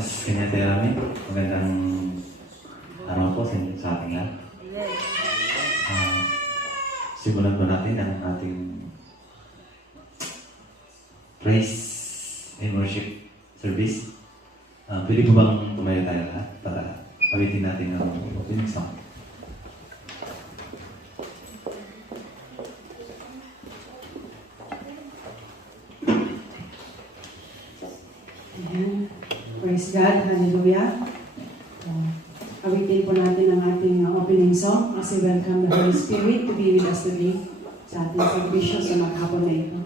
Mas Kanya-Therapy, magandang araw po sa ating lahat. Simulan po natin ang ating praise and worship service. Pwede po bang tumayo tayo lahat para awitin natin ang opening song? Praise God, hallelujah. Awitin po natin ang ating opening song as we welcome the Holy Spirit to be with us today sa ating servisyo sa maghapon na ito.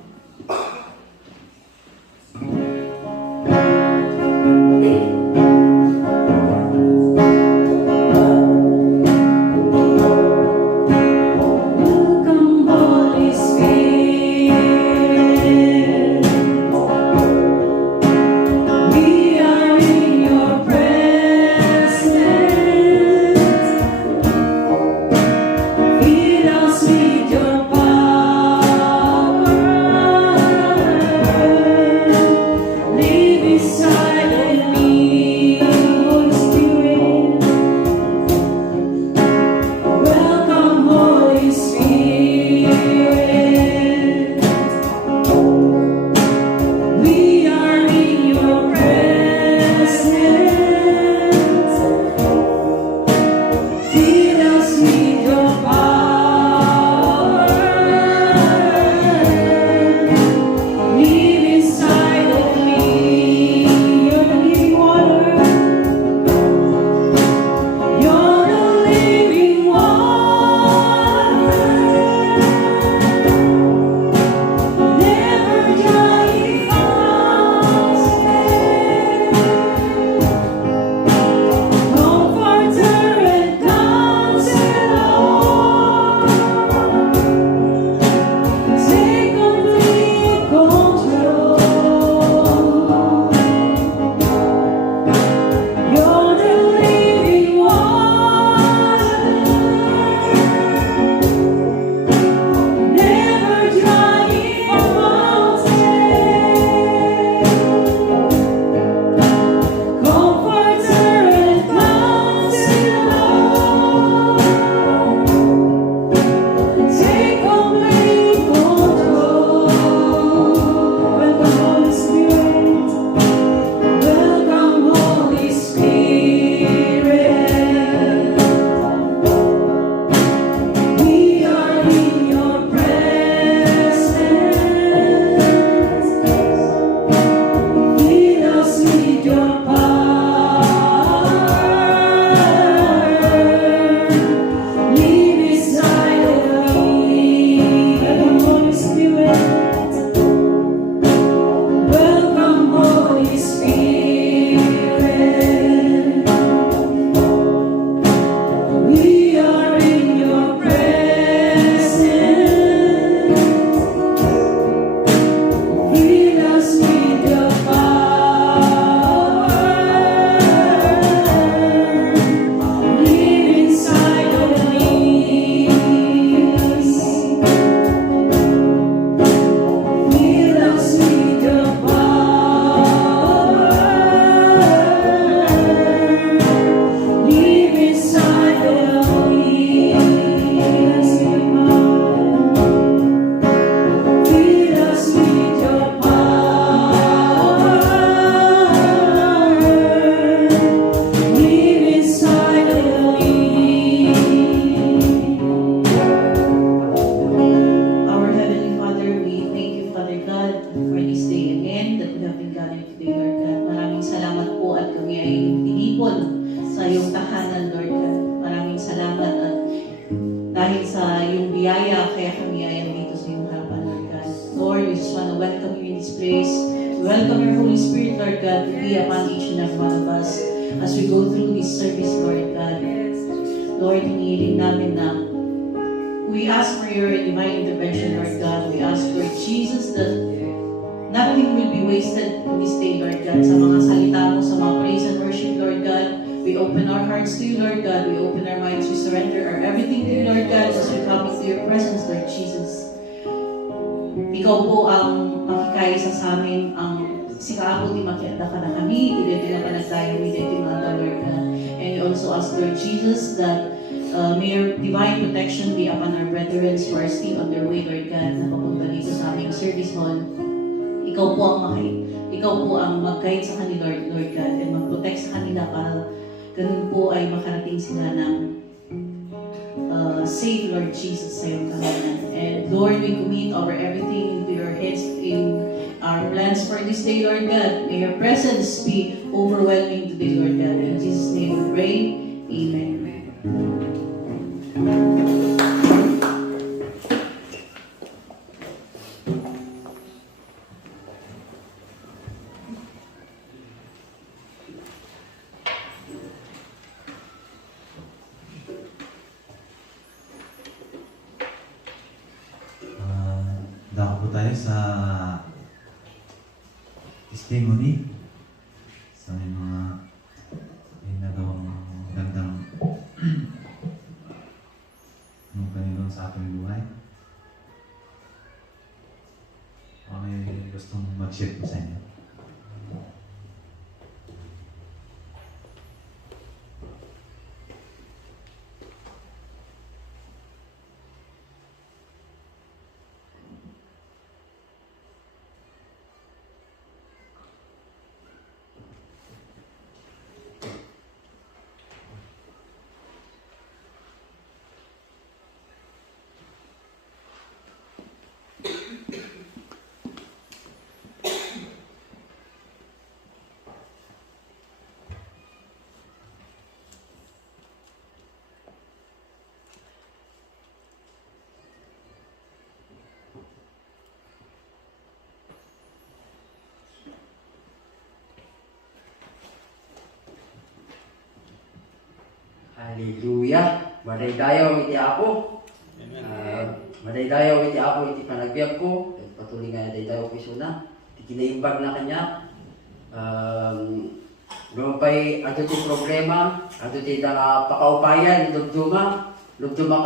Ikaw po ang makikaisa sa amin ang sikaabot ni makianda ka na kami, dito na panagdayo with it yung mga Lord God. And we also ask Lord Jesus that may your divine protection be upon our brethren who are still on their way, Lord God, na papunta dito sa aming service hall. Ikaw po ang mag-guide sa kanila, Lord God, and mag-protect sa kanila para ganun po ay makarating sila ng save, Lord Jesus, sa iyong kahanan. And Lord, we commit our everything into your hands in our plans for this day, Lord God. May your presence be overwhelming today, Lord God. In Jesus' name we pray. Amen. Dako po tayo sa testimony sa mga nagawang magandang ng Panginoon sa ating buhay. O may gustong mag-share po sa inyo? Hallelujah! Maday tayo iti ako. Maday tayo iti ako iti panagbiag ko. Patuloy nga day tayo piso na. Iti kinaimbag na kanya. Lumpay ato ti problema. Ato ti pakaupayan. Lugduma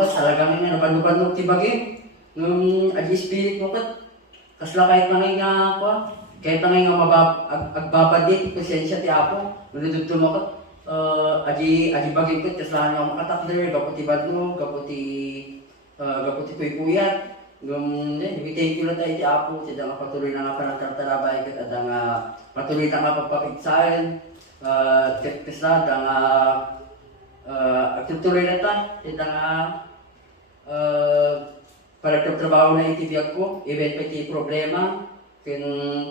ka. Talagang nga napanupanog ti bagi. Nung adi spirit mo kat. Kasla kahit na nga ako. Kahit na nga agbabadit. Pasensya ti ako. Nung lugduma ka. Adi bagay ko kasalanan ako makatakder, gaputi badlo, gaputi puyat. Thank you lang tayo ti Apo, ti nga patuloy na nga panagtartarabay kat ada nga patuloy na nga pagpapigsayan. Kasla da nga agtutuloy na ta, ti nga panagtrabaho na itibiyag ko, even pa ti problema,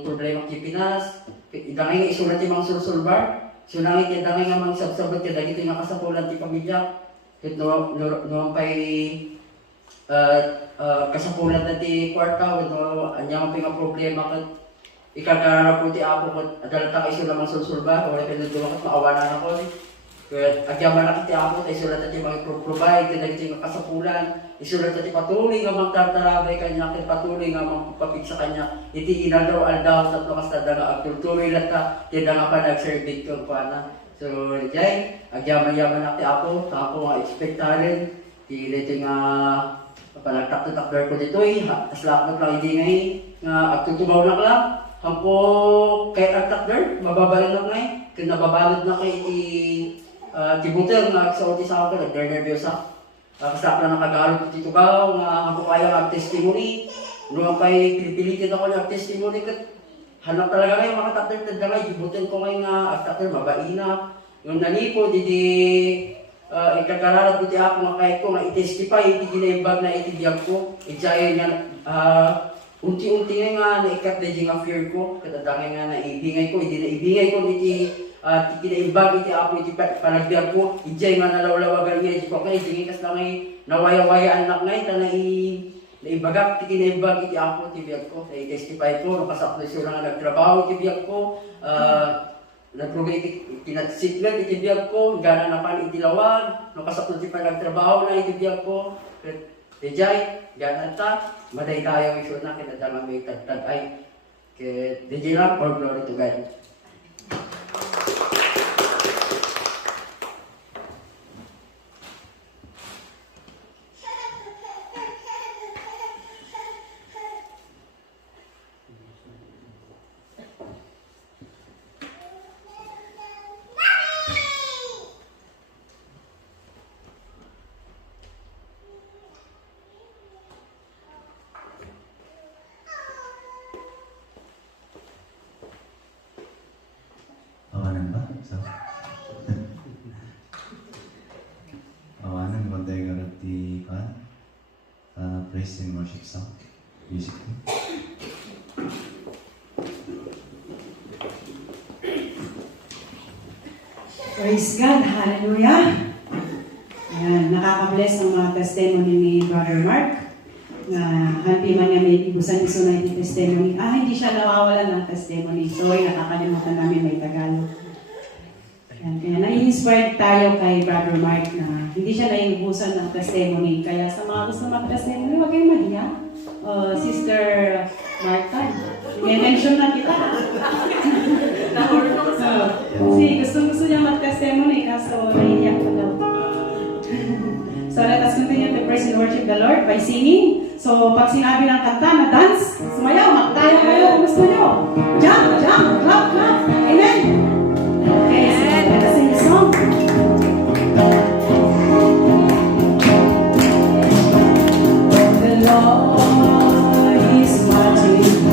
problema ti Pinas, ida nga isulat ti mga sulsulbar. So nangit nga mang sabsabat ka dagito nga kasapulan ti pamilya. Ket no pay kasapulan na ti kwarta no anya nga problema ket ikagara po ti Apo ket adalata kay sila mang sulsulba wala pay duwa ket maawana na ko. Ket agyaman na ti Apo tay sulat ti mga provide ket dagito nga kasapulan. Isulat ti patuloy nga magtartarabay kanya ket patuloy nga magpapit sa kanya. Iti inadaw aldaw sa kastada nga agtuloy lata ket nga pa nagservit ko pana. So jay agyaman-yaman na ti Apo ta ako nga expectaren ti dito nga panagtakto-takder ko ditoy aslak na lang hindi ngay nga agtutubaw na lang hampo kahit agtakder mababalin na ngay ken nababalod na kay ti buter nga sa uti sa ako nagnervyosa. Kasap na nakagalot ti tugaw nga ako kaya mag-testimony. No kay pilipitin ako nag-testimony ket hanap talaga kayo makatakder tadangay gibuten ko ngay nga agtakder mabaina. Yung nanipo di ikakaralat ko ti ako nga kahit ko nga i-testify iti ginaimbag na itibiyag ko. Ijaya nga unti-unti nga naikat na nga fear ko. Katadangay nga naibingay ko. Hindi naibingay ko iti kinaimbag iti Apo iti panagbiag ko. Ijay nga nalawlawagan nga iti ko kaya iti kas na ngay nawaya-waya anak ngay ta naibagak iti kinaimbag iti Apo iti biyag ko. Na-testify ko. Nakasakto siya nga nagtrabaho iti biyag ko. Nagprogay kinatsiklat iti biyag ko, gana napan iti lawag, nakasakto ti panagtrabaho na iti biyag ko. Dejay, gana ta, maday tayo iso na kinadama may tagtag ay. Dejay lang, all glory to God. So, awanan mo tayo garap di praise and worship song. Music. Praise God, hallelujah. Ayan, nakaka-bless ang mga testimony ni Brother Mark na hanti man niya may ibusan iso na yung testimony. Hindi siya nawawalan ng testimony. So, ay nakakalimutan namin may Tagalog. Ayan, kaya nai-inspired tayo kay Brother Mark na hindi siya naiubusan ng testimony. Kaya sa mga gusto mag-testimony, huwag kayong mahiya. Sister Martha, i-mention na kita. Kasi gusto niya mag-testimony kaso naiiyak ko daw. So let us continue to praise and worship the Lord by singing. So pag sinabi ng kanta na dance, sumayaw, magtayo kayo kung gusto nyo. Jump, jump, clap, clap. Amen. Okay, so let us sing a song. The Lord is watching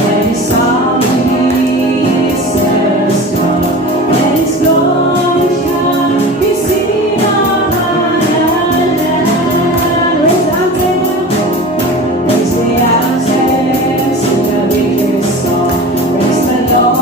and His song is strong, and His glory shall be seen upon the land. Raise the anthem, raise the anthem, sing a victory song. Praise the Lord.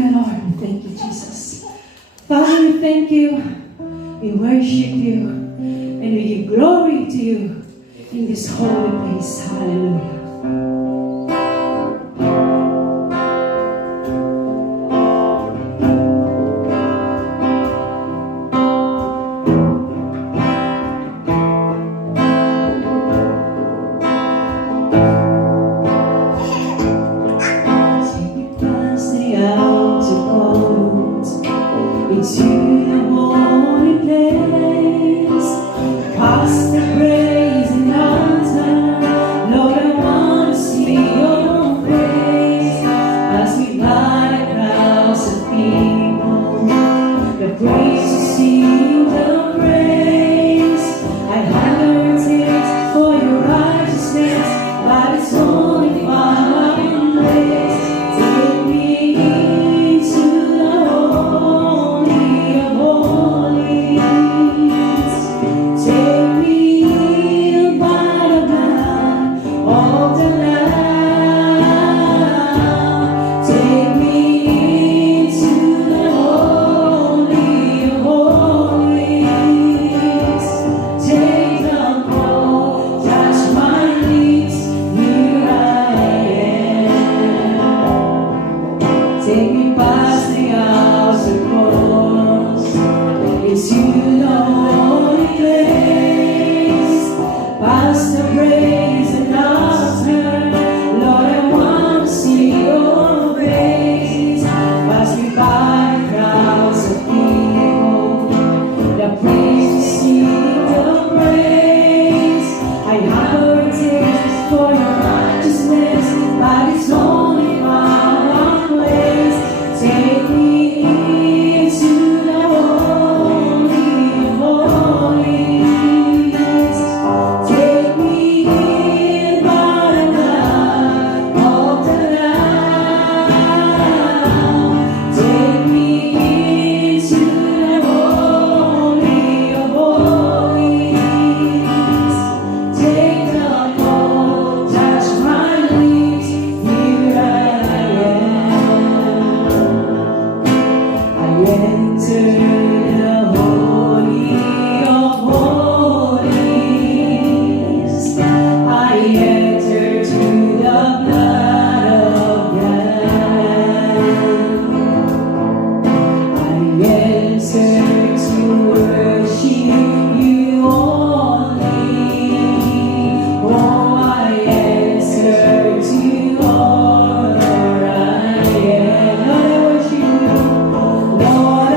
Hallelujah, Lord. We thank you, Jesus. Father, we thank you. We worship you. And we give glory to you in this holy place. Hallelujah. Into the holy place, past the brazen altar, Lord, I want to see your face. As we light crowds of people, the praise to sing the praise. I hunger and thirst for your righteousness, but it's only found place. Take me into the holy of holies. Take me by the blood of the Lamb. Take me into the holy of holies. Take the pole, touch my lips, here I am. Take me past the outer courts, into the holy place, past the brazen altar. Lord, I want to see your face. Pass me by crowds of people, the praise to sing the praise. I hunger and thirst for your righteousness, but it's only found one place. Take me into the holy of holies. Take me in by the blood of the Lamb. Take me into the holy of holies. Take the pole, touch my lips, here I am. I enter the holy of holies. I enter through the blood of the Lamb. I enter to worship you only. Oh, I enter to honor I am. Lord, I worship you. Lord,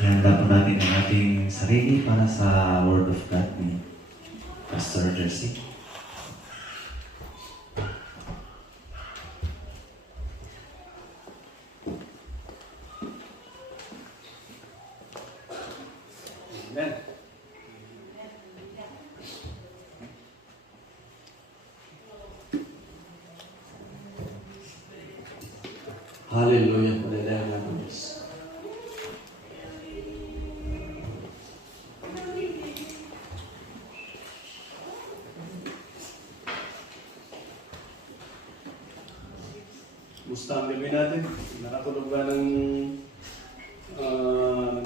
ihanda po natin ang ating sarili para sa Word of God ni Pastor Jersey. Amen. Hallelujah. Panalangin natin, Diyos. Musta ang gabi natin? Nakatulog ba ng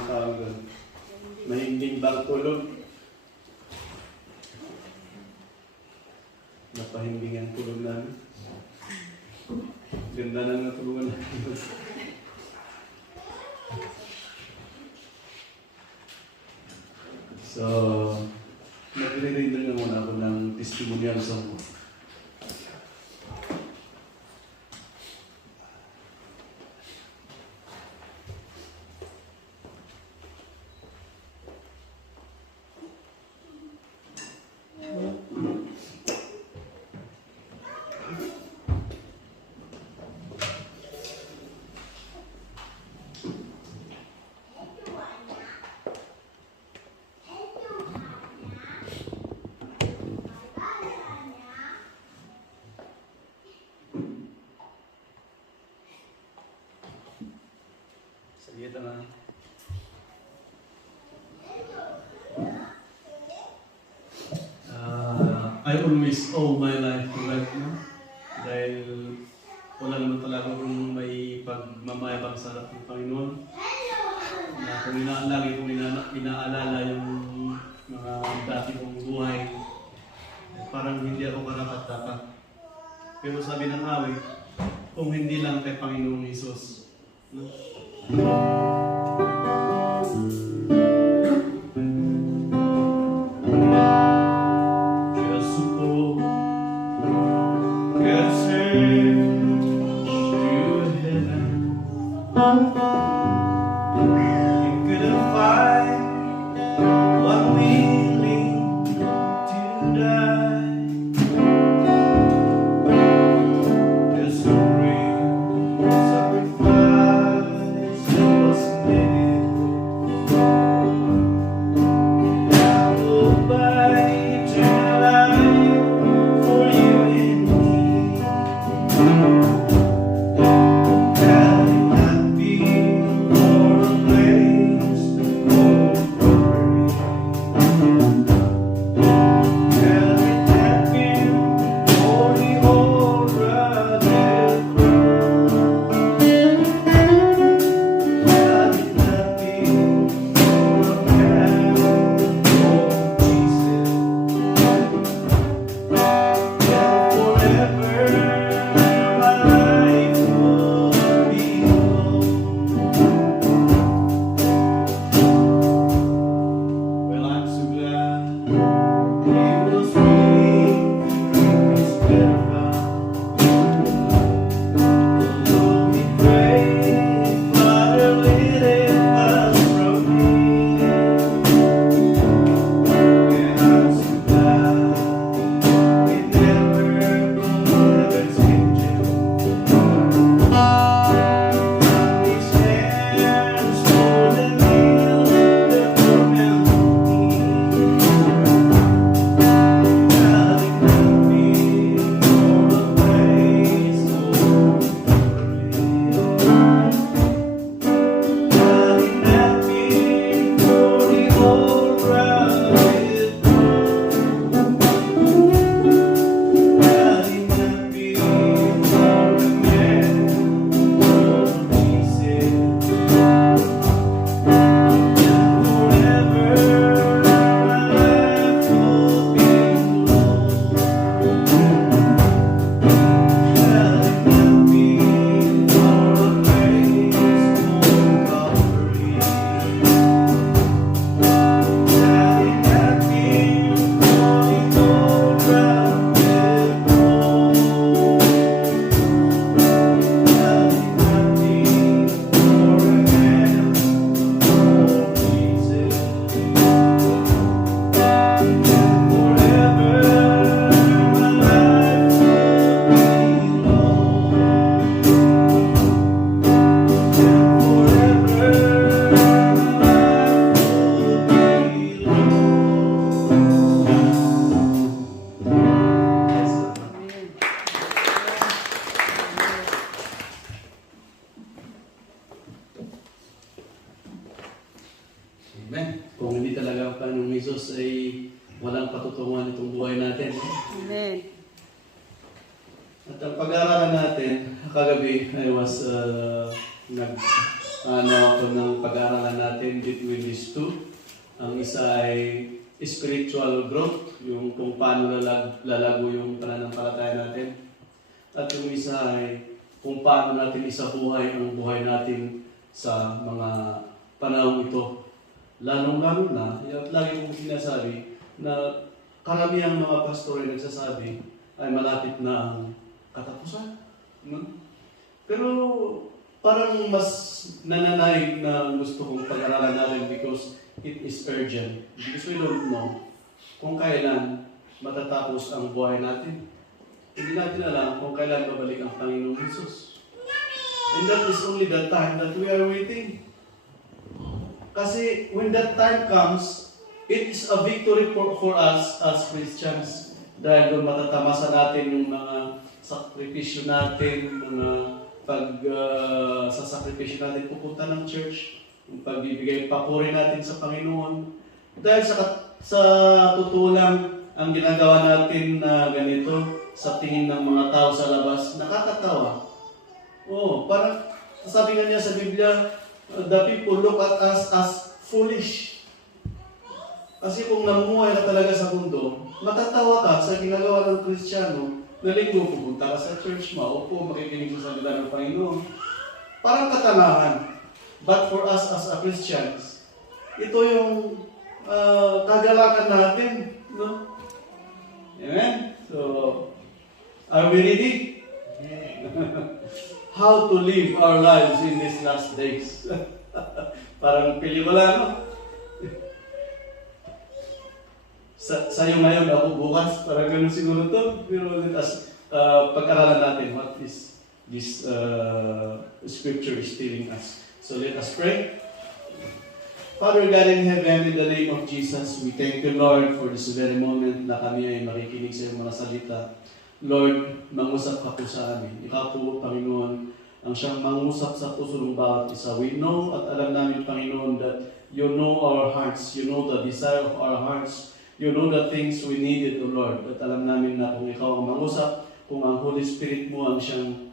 tawag doon? Mahimbing bang tulog? Napahimbing ang tulog namin. Ganda nang natulungan natin. So, nagre-reader na muna ako ng testimonial song. Sige, tama. I always owe my life to God, no? Dahil wala naman talaga kung may pagmamayabang sa harap ng Panginoon. Na kung lagi kong inaalala yung mga dati kong buhay, parang hindi ako karapat-dapat. Pero sabi ng awit, kung hindi lang kay Panginoong Hesus, no? Be Amen. Kung hindi talaga ang Panginoong Jesus ay walang patutunguhan itong buhay natin. Amen. At ang pag-aaralan natin, kagabi I was ako ng pag-aaralan natin between these two. Ang isa ay spiritual growth, yung kung paano lalago yung pananampalataya natin. At yung isa ay kung paano natin isabuhay ang buhay natin sa mga panahon ito. Lalong-lalo na, at lagi kong sinasabi na karamihang mga pastor ay nagsasabi ay malapit na ang katapusan. No? Pero parang mas nananaig na gusto kong pag-aralan natin because it is urgent. Because we don't know kung kailan matatapos ang buhay natin. Hindi natin alam kung kailan babalik ang Panginoong Jesus. And that is only the time that we are waiting. Kasi when that time comes, it is a victory for us as Christians. Dahil doon matatamasa natin yung mga sakripisyo natin, mga sa sakripisyo natin pupunta ng church, yung pagbibigay papuri natin sa Panginoon. Dahil sa totoo lang, ang ginagawa natin na ganito sa tingin ng mga tao sa labas, nakakatawa. Parang sabi nga niya sa Biblia, the people look at us as foolish. Kasi kung namuhay ka talaga sa mundo, matatawa ka sa ginagawa ng Kristiyano, na linggo pupunta ka sa church, maupo, makikinig sa salita ng Panginoon. Parang katanahan. But for us as a Christians, ito yung kagalakan natin. No? Amen? So, are we ready? How to live our lives in these last days. Parang pelikula, no? Sa'yo ngayon, ako bukas, parang ganun siguro to. Pero pag-aralan natin, what is this scripture is telling us. So let us pray. Father God in heaven, in the name of Jesus, we thank you, Lord, for this very moment na kami ay makikinig sa iyong mga salita. Lord, mangusap ka po sa amin. Ikaw po, Panginoon, ang siyang mangusap sa puso ng bawat isa. We know at alam namin, Panginoon, that you know our hearts. You know the desire of our hearts. You know the things we needed, O Lord. At alam namin na kung ikaw ang mangusap, kung ang Holy Spirit mo ang siyang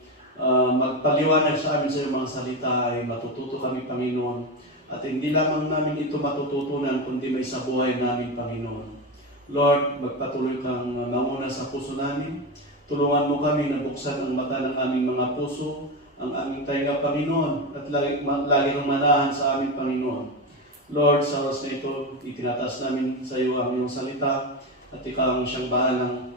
magpaliwanag sa amin sa iyong mga salita, ay matututo kami, Panginoon. At hindi lamang namin ito matututunan, kundi may sa buhay namin, Panginoon. Lord, magpatuloy kang manguna sa puso namin. Tulungan mo kami na buksan ang mata ng aming mga puso, ang aming tainga, Panginoon, at lagi ng manahan sa aming Panginoon. Lord, sa oras na ito, itinataas namin sa iyo ang iyong salita, at ikaw ang siyang bahalang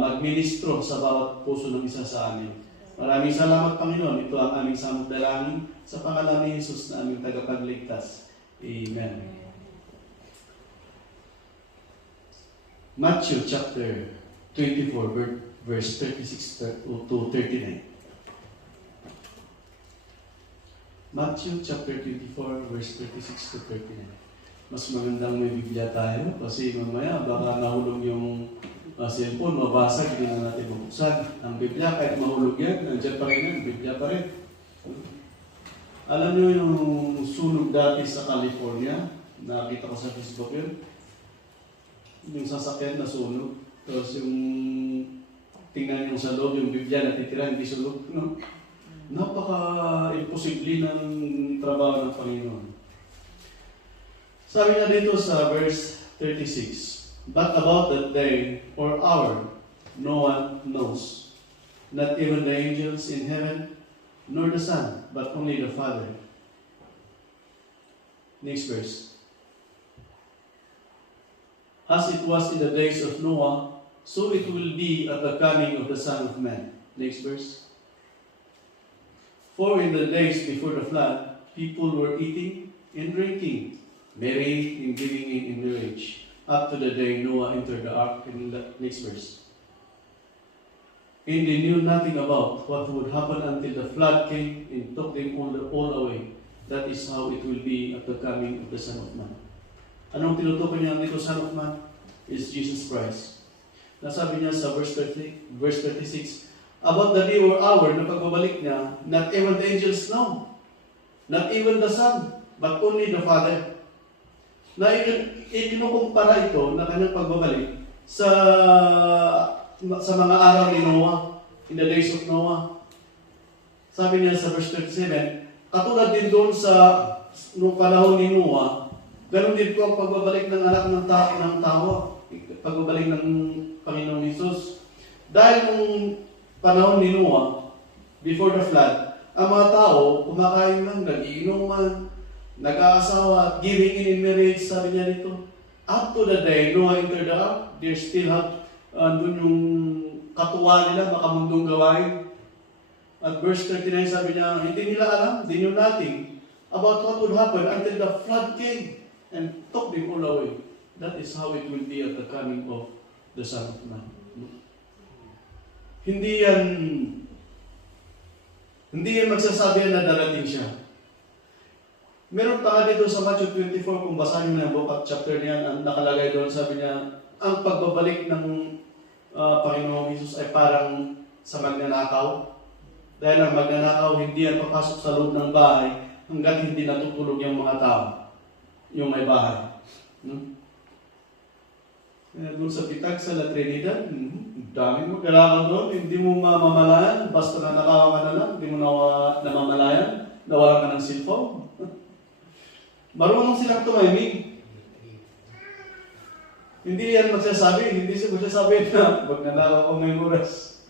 magministro sa bawat puso ng isa sa amin. Maraming salamat, Panginoon. Ito ang aming samot dalangin sa pangalan ni Jesus na aming tagapagligtas. Amen. Matthew chapter 24, verse 36 to 39. Matthew chapter 24, verse 36 to 39. Mas magandang may Biblia tayo kasi mamaya baka nahulog yung cellphone, mabasag, hindi na natin mabuksan. Ang Biblia, kahit mahulog yan, nandiyan pa rin yan, Biblia pa rin. Alam niyo yung sunog dati sa California, nakita ko sa Facebook yun. Yung sasakyan na sunog. Tapos yung tingnan yung sa loob, yung Biblia natitira, hindi sunog. No? Napaka-imposible ng trabaho ng Panginoon. Sabi nga dito sa verse 36, but about that day or hour, no one knows, not even the angels in heaven, nor the Son, but only the Father. Next verse. As it was in the days of Noah, so it will be at the coming of the Son of Man. Next verse. For in the days before the flood, people were eating and drinking, merry and giving in marriage, up to the day Noah entered the ark. In the next verse. And they knew nothing about what would happen until the flood came and took them all away. That is how it will be at the coming of the Son of Man. Anong tinutukoy niya dito, Son of Man? Is Jesus Christ. Nasabi niya sa verse 36, about the day or hour na pagbabalik niya, not even the angels know. Not even the Son, but only the Father. na ikinukumpara ito na kanyang pagbabalik sa mga araw ni Noah, in the days of Noah. Sabi niya sa verse 37, katulad din doon sa noong panahon ni Noah, ganun din po ang pagbabalik ng anak ng tao, pagbabalik ng Panginoong Hesus. Dahil nung panahon ni Noah, before the flood, ang mga tao kumakain lang, nag-iinuman, nag-aasawa, giving in marriage, sabi niya dito. Up to the day Noah entered the ark, they still have doon yung katuwa nila, makamundong gawain. At verse 39 sabi niya, hindi nila alam, they knew nothing about what would happen until the flood came and took them all away. That is how it will be at the coming of the Son of Man. Hindi yan magsasabi na darating siya. Meron pa nga dito sa Matthew 24, kung basahin niyo na buong chapter niyan, ang nakalagay doon, sabi niya, ang pagbabalik ng Panginoong Hesus ay parang sa magnanakaw. Dahil ang magnanakaw, hindi yan papasok sa loob ng bahay hanggat hindi natutulog yung mga tao, yung may bahay. Doon sa Pitag, sa La Trinidad, daming magkalakan doon, hindi mo mamamalayan, basta nanakaw ka na lang, hindi mo namamalayan, nawalan ka ng cellphone. Marunong silang tumimig. Hindi yan magsasabi, hindi siya magsasabi na magnanakaw o may oras.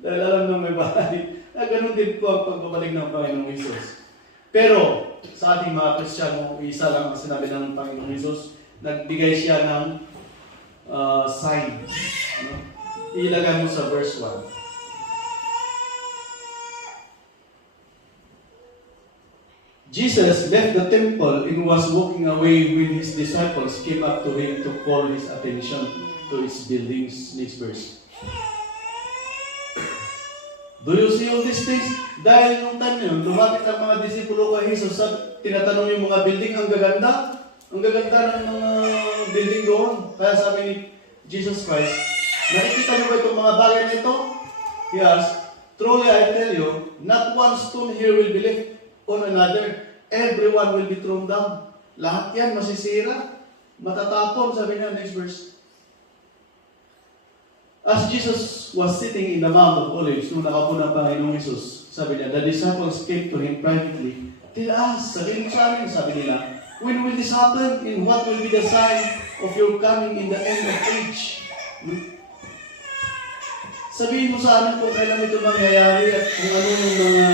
Dahil alam ng may bahay, na ganun din po ang pagbabalik ng Panginoong Hesus. Pero, sa ating mga Kristiyano, isa lang ang sinabi ng Panginoong Hesus, nagbigay siya ng sign. Ilagay mo sa verse 1. Jesus left the temple and was walking away when his disciples came up to him to call his attention to its buildings. Next verse. Do you see all these things? Dahil nung time yun, lumapit ang mga disipulo kay Jesus, tinatanong yung mga building, ang gaganda ng mga building doon. Kaya sabi ni Jesus Christ, nakikita niyo ba itong mga bagay na ito? He asked, truly I tell you, not one stone here will be left on another. Everyone will be thrown down. Lahat yan masisira, matatapon, sabi niya, next verse. As Jesus was sitting in the Mount of Olives, nung nakaupo ng Panginoong Jesus, sabi niya, the disciples came to him privately. Tell us, sabihin mo sa amin, sabi nila, when will this happen? And what will be the sign of your coming in the end of age? Sabihin mo sa amin kung kailan ito mangyayari at kung ano yung mga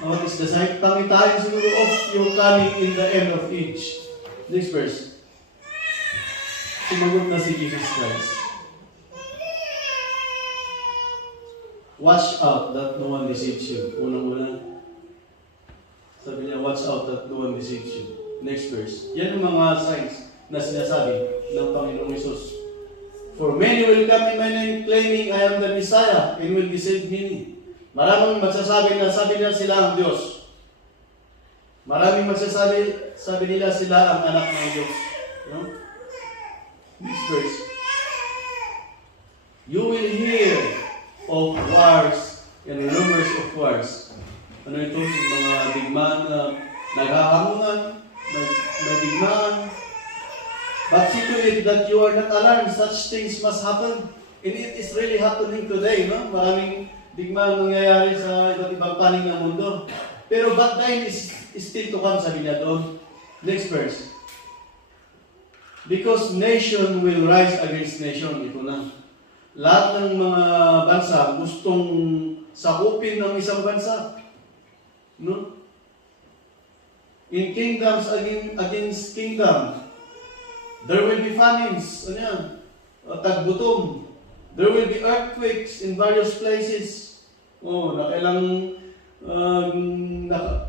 what is the sign? Tangi tayo siguro of your coming in the end of age. Next verse. Sumagot na si Jesus Christ. Watch out that no one deceives you. Unang-una, sabi niya, watch out that no one deceives you. Next verse. Yan ang mga signs na sinasabi ng Panginoong Hesus. For many will come in my name claiming I am the Messiah and will deceive many. Maraming magsasabi na sabi nila sila ang Diyos. Maraming magsasabi, sabi nila sila ang anak ng Diyos. Next verse. You will hear of wars and rumors of wars. Ano ito? Mga digmaan na naghahamunan, nagdigmaan. But see to it that you are not alarmed. Such things must happen. And it is really happening today. No? Maraming digmaan nangyayari sa iba't ibang panig ng mundo. Pero but time is still to come, sabi niya doon. Next verse. Because nation will rise against nation. Ito na. Lahat ng mga bansa gustong sakupin ng isang bansa. No? In kingdoms against kingdom, there will be famines. Ano yan? Taggutom. There will be earthquakes in various places.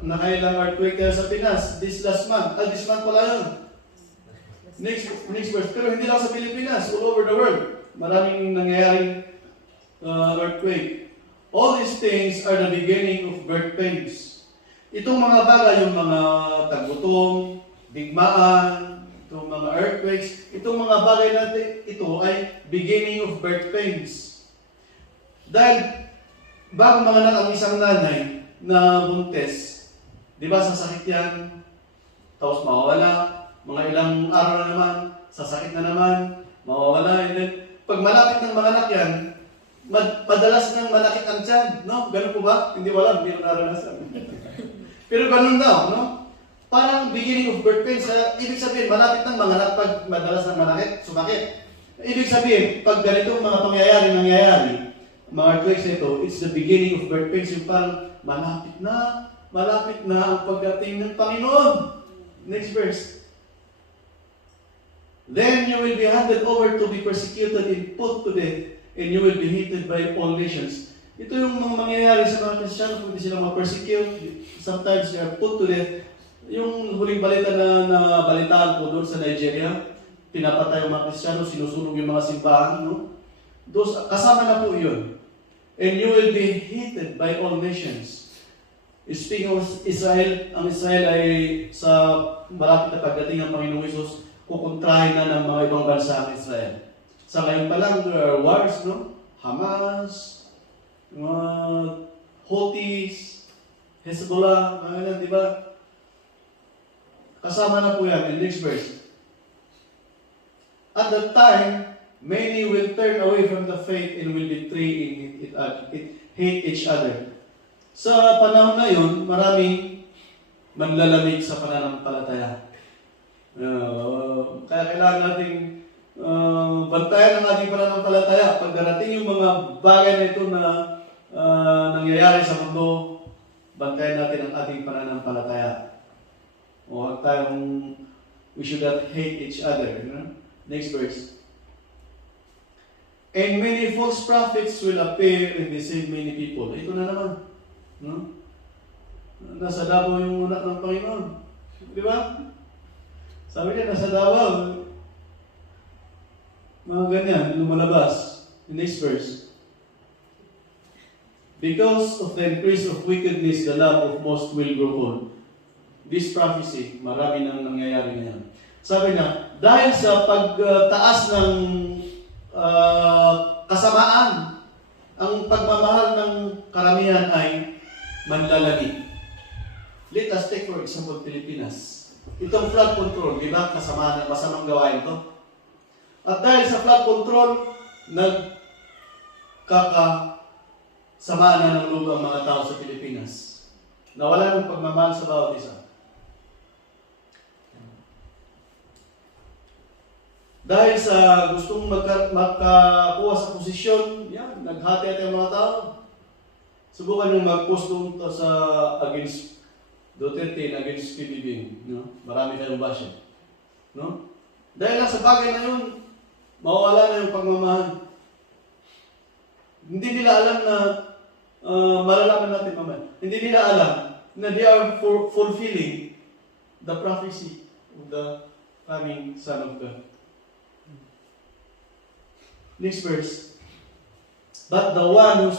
Nakailang earthquake sa Pinas this month pala yun. Next verse. Pero hindi lang sa Pilipinas, all over the world. Maraming nangyayaring earthquake. All these things are the beginning of birth pains. Itong mga bagay, yung mga taggutom, digmaan, itong mga earthquakes, itong mga bagay natin, ito ay beginning of birth pains. Dahil bago manganak ang isang nanay na buntes, di ba sasakit yan, tapos mawawala, mga ilang araw na naman, sasakit na naman, mawawala, and then, pag malapit ng manganak yan, madalas nang malaki ang tiyan, no? Ganun po ba? Hindi wala, hindi ko naranasan. Pero ganun daw, no? Parang beginning of birth pains, ibig sabihin, malapit ng manganak pag madalas ng malaki, sumakit. Ibig sabihin, pag ganitong mga nangyayari, mga earthquakes ito, it's the beginning of birth pains, yung parang malapit na ang pagdating ng Panginoon. Next verse. Then you will be handed over to be persecuted and put to death, and you will be hated by all nations. Ito yung mga mangyayari sa mga Kristiyano, kung hindi sila ma-persecute, sometimes they are put to death. Yung huling balita na balitaan po doon sa Nigeria, pinapatay yung mga Kristiyano, sinusunog yung mga simbahan, no? Kasama na po yun. And you will be hated by all nations. Speaking of Israel, ang Israel ay sa malapit na pagdating ng Panginoong Hesus, kukontrahin na ng mga ibang bansa ang Israel. Sa ngayon pa lang, there are wars, no? Hamas, Houthis, Hezbollah, mga ganyan, di ba? Kasama na po yan in next verse. At that time, many will turn away from the faith and will betray hate each other. Sa panahon na yun, maraming manlalamig sa pananampalataya. Kaya kailangan nating bantayan ang ating pananampalataya. Pag darating yung mga bagay na ito na nangyayari sa mundo, bantayan natin ang ating pananampalataya. Huwag tayong, we should not hate each other. You know? Next verse. And many false prophets will appear and deceive many people. Ito na naman. No? Nasa Davao yung anak ng Panginoon. Di ba? Sabi niya, nasa Davao. Mga ganyan, lumalabas. Next verse. Because of the increase of wickedness, the love of most will grow cold. This prophecy, marami nang nangyayari ngayon. Sabi niya, dahil sa pagtaas ng kasamaan, ang pagmamahal ng karamihan ay manlalagi. Let us take for example Pilipinas. Itong flood control, di ba? Kasamaan, masamang gawain ito. At dahil sa flood control, nagkakasamaan na ng loob ang mga tao sa Pilipinas. Nawala ng pagmamahal sa bawat isa. Dahil sa gustong magkakuha sa posisyon, yan, naghati-hati ang mga tao. Subukan yung mag-post doon sa against Duterte, against PBB. No? Marami kayong basya. No? Dahil lang sa bagay na yun, mawawala na yung pagmamahal. Hindi nila alam na, malalaman natin mamaya, hindi nila alam na they are fulfilling the prophecy of the coming Son of God. Next verse. But the one who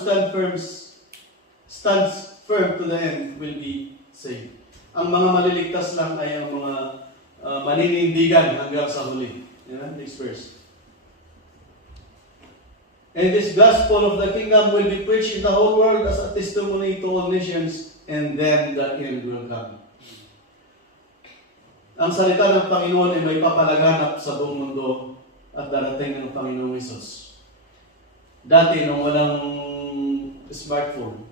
stands firm to the end will be saved. Ang mga maliligtas lang ay ang mga maninindigan hanggang sa huli. Yeah? Next verse. And this gospel of the kingdom will be preached in the whole world as a testimony to all nations, and then the end will come. Ang salita ng Panginoon ay may papalaganap sa buong mundo at darating ng Panginoong Hesus. Dati, nung walang smartphone,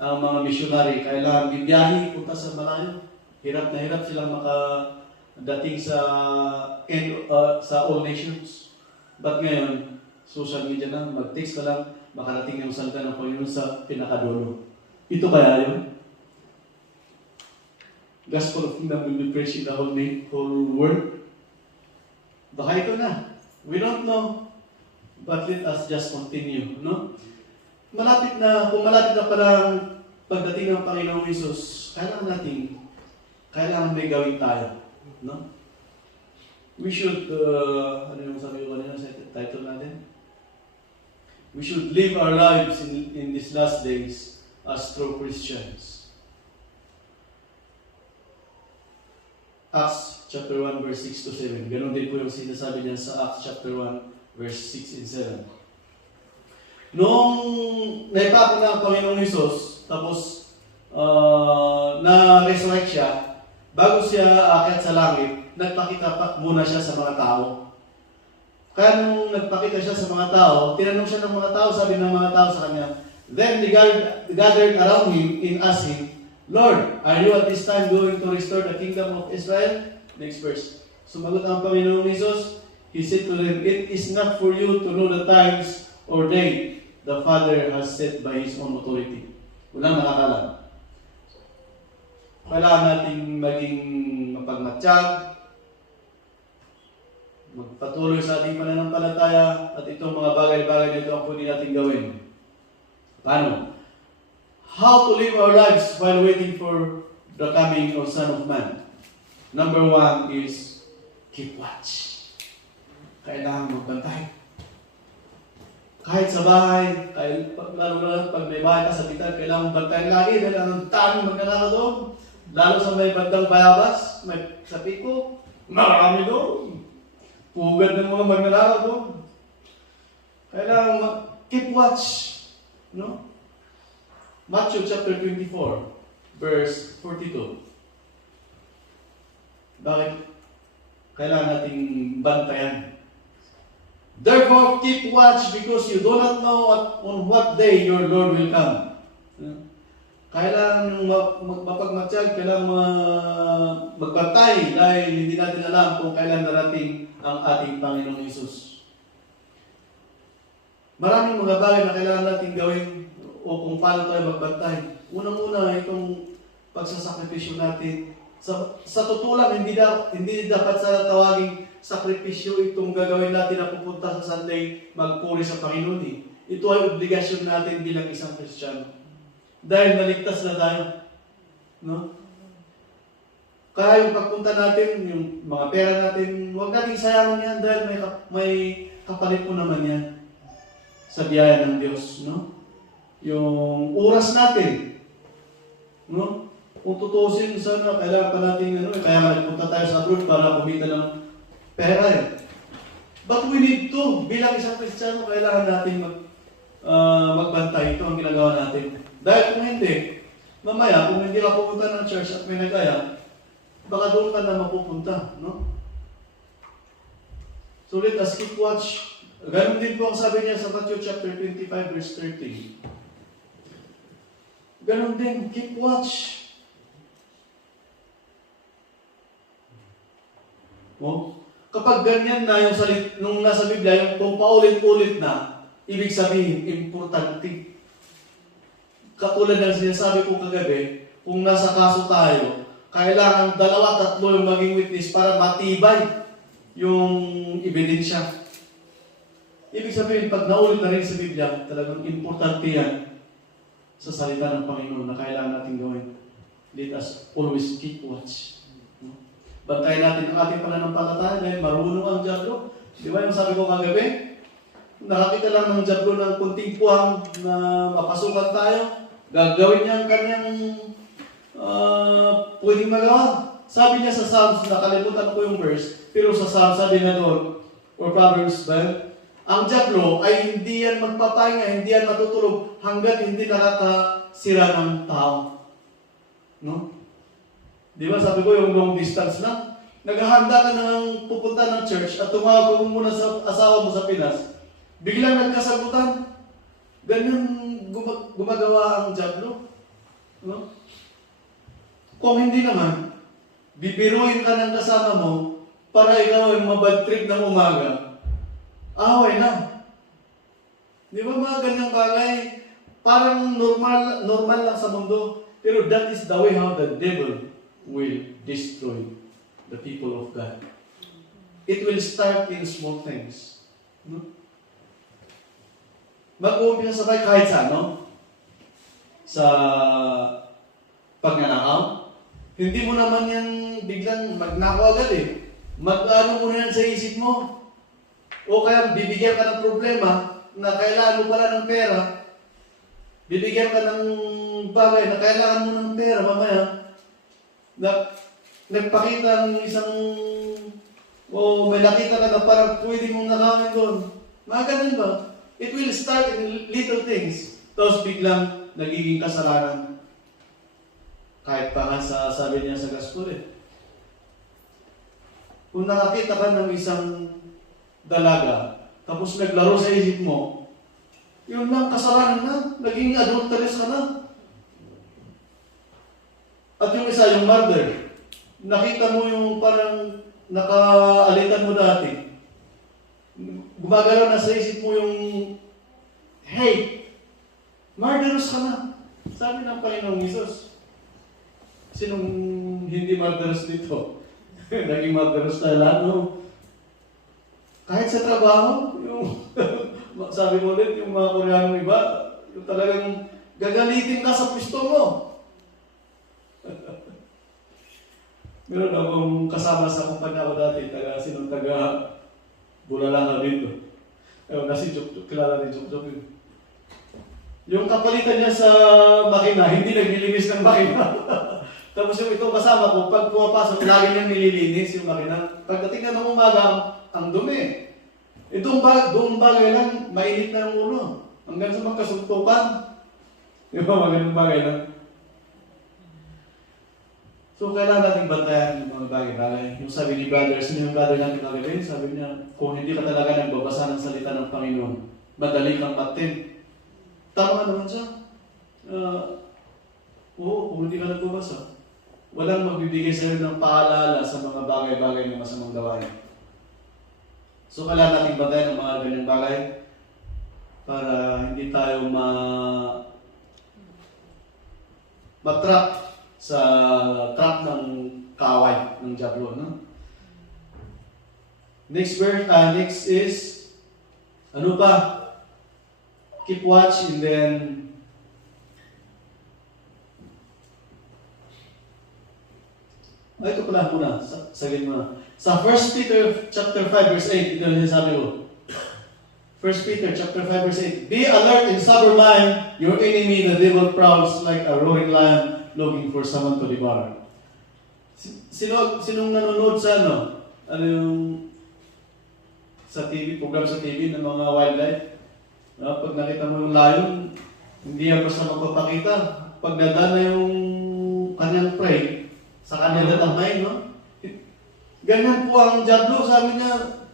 ang mga missionary kailangan bibiyahe punta sa malayo. Hirap na hirap silang makadating sa all nations. But ngayon, social media na, mag-text ka lang, makarating yung salita ng Panginoon sa pinakadulo. Ito kaya yun? Gospel of Kingdom will be preached in the whole world. Baka ito na. We don't know. But let us just continue. No? Malapit na, kung malapit na palang pagdating ng Panginoong Hesus, kailangan may gawin tayo. No? We should, ano yung sabi ko kanina sa title natin? We should live our lives in these last days as true Christians. Acts chapter 1 verse 6 to 7. Ganon din po yung sinasabi niya sa Acts chapter 1 verse 6 and 7. Noong naipapon na ang Panginoong Hesus, tapos na-resurrect siya, bago siya aakyat sa langit, nagpakita muna siya sa mga tao. Kaya nung nagpakita siya sa mga tao, tinanong siya ng mga tao, sabi ng mga tao sa kanya, then they gathered around him and asked him, Lord, are you at this time going to restore the kingdom of Israel? Next verse. Sumagot ang Panginoong Jesus, He said to them, it is not for you to know the times or day the Father has set by His own authority. Walang nakakalam. Kailangan nating maging mapagmatsyag, magpatuloy sa ating pananampalataya, at itong mga bagay-bagay nito ang pwede natin gawin. Paano? How to live our lives while waiting for the coming of Son of Man. Number 1 is keep watch. Kailangan magbantay. Kahit sa bahay, lalo na pag may bahay ka sa bitan, kailangan bantayan lagi dahil ang daming magnanakaw doon. Lalo sa may bandang Bayabas, may sa Pico, marami doon. Pugad ng mga magnanakaw doon. Kailangan keep watch. No? Matthew chapter 24, verse 42. Bakit? Kailangan nating bantayan. Therefore, keep watch because you do not know on what day your Lord will come. Kailangan mapagmatsyag, kailangan magbantay dahil hindi natin alam kung kailan darating ang ating Panginoong Hesus. Maraming mga bagay na kailangan natin gawin o kung paano tayo magbantay. Unang-una, itong pagsasakripisyo natin. Sa totoo lang, hindi dapat sa tawaging sakripisyo itong gagawin natin na pupunta sa Sunday, magpuri sa Panginoon. Ito ay obligasyon natin bilang isang Kristiyano. Dahil naligtas na tayo. No? Kaya yung pagpunta natin, yung mga pera natin, huwag natin sayangan yan dahil may kapalit po naman yan sa biyaya ng Diyos. No? Yung oras natin. No? Kung tutusin, sana kailangan pa natin, kaya nagpunta tayo sa abroad para kumita ng pera eh. But we need to, bilang isang Kristiyano, kailangan natin magbantay. Ito ang ginagawa natin. Dahil kung hindi, mamaya, kung hindi ka pupunta ng church at may nagaya, baka doon ka na mapupunta. No? So let us keep watch. Ganon din po ang sabi niya sa Matthew chapter 25, verse 30. Ganon din, keep watch. Oh, kapag ganyan na yung nung nasa Biblia, yung kung paulit-ulit na, ibig sabihin, importante. Katulad ng sinasabi ko kagabi, kung nasa kaso tayo, kailangan 2-3 yung maging witness para matibay yung ebidensya. Ibig sabihin, pag naulit na rin sa Biblia, talagang importante yan sa salita ng Panginoon na kailangan natin gawin. Let us always keep watch. Bantayan natin ang ating pananampalataya dahil marunong ang diablo. Di ba yung sabi ko kagabi? Nakakita lang ng diablo ng kunting puwang na mapasukan tayo, gagawin niya ang kanyang pwedeng magawa. Sabi niya sa Psalms, nakalimutan ko yung verse, pero sa Psalms sabi na doon, or Proverbs ba, ang diablo ay hindi yan magpapahinga, hindi yan matutulog hanggat hindi nakakasira ng tao. No? Di ba sabi ko yung long distance na? Naghahanda ka ng pupunta ng church at tumawag mo muna sa asawa mo sa Pinas. Biglang nagkasagutan. Ganyan gumagawa ang diablo. No? Kung hindi naman, bibiruin ka ng kasama mo para ikaw ay mabad trip ng umaga. Away na. Di ba mga ganyang bagay? Parang normal lang sa mundo. Pero that is the way how the devil will destroy the people of God. It will start in small things. No? Mag-uumpisa sabay kahit sa ano? Sa pagnanakaw. Hindi mo naman yan biglang magnakaw agad eh. Mag-ano mo na yan sa isip mo. O kaya bibigyan ka ng problema na kailangan mo pala ng pera. Bibigyan ka ng bagay na kailangan mo ng pera mamaya. Nagpakita ng isang may nakita ka na parang pwede mong nakawin doon. Mga ganun ba? It will start in little things. Tapos biglang nagiging kasalanan. Kahit pa nga sabi niya sa gospel eh. Kung nakakita ka ng isang dalaga, tapos naglaro sa isip mo, yun lang, kasalanan na. Naging adulteress ka na. At yung isa, yung murder, nakita mo yung parang nakaalitan mo dati. Gumagalaw na sa isip mo yung, hey, murderous ka na. Sabi ng Panginoong Hesus. Sinong hindi murderous dito? Naging murderous tayo lahat, no? Kahit sa trabaho, yung sabi mo ulit, yung mga Koreanong iba, yung talagang gagalitin ka sa pwesto mo. Meron akong kasama sa kumpanya ko dati, taga Bulalanga dito. Ewan na si Jok, kilala ni Jok yun. Yung kapalitan niya sa makina, hindi naglilinis ng makina. Tapos yung itong kasama ko, pag pumapasok, lagi niyang nililinis yung makina. Pagdating na ng umaga, ang dumi. Doong bagay lang, mainit na ang ulo. Hanggang sa magkasuntukan. Di ba, magandang bagay lang. So, kailangan natin bantayan yung mga bagay-bagay. Yung sabi ni brother, sino yung brother natin kagabi? Sabi niya, kung hindi ka talaga nagbabasa ng salita ng Panginoon, madali kang matin. Tama naman siya. Oo, kung hindi ka nagbabasa, walang magbibigay sa'yo ng paalala sa mga bagay-bagay na masamang gawain. So, kailangan natin bantayan ang mga ganyang bagay para hindi tayo matrap sa trap ng kaaway ng Diablo, no? Next is ano pa? Keep watch and then ito pala muna, sagin muna. Sa 1 Peter chapter 5 verse 8, ito yung sinasabi ko. 1 Peter chapter 5 verse 8, be alert and sober mind, your enemy the devil prowls like a roaring lion looking for someone to devour. Sinong nanonood sa ano yung sa TV, program sa TV ng mga wildlife? Pag nakita mo yung lion, hindi yan basta magpapakita. Pag nadana yung kanyang prey, sa kanyang tatamay, no? Ganyan po ang Diablo, sabi niya,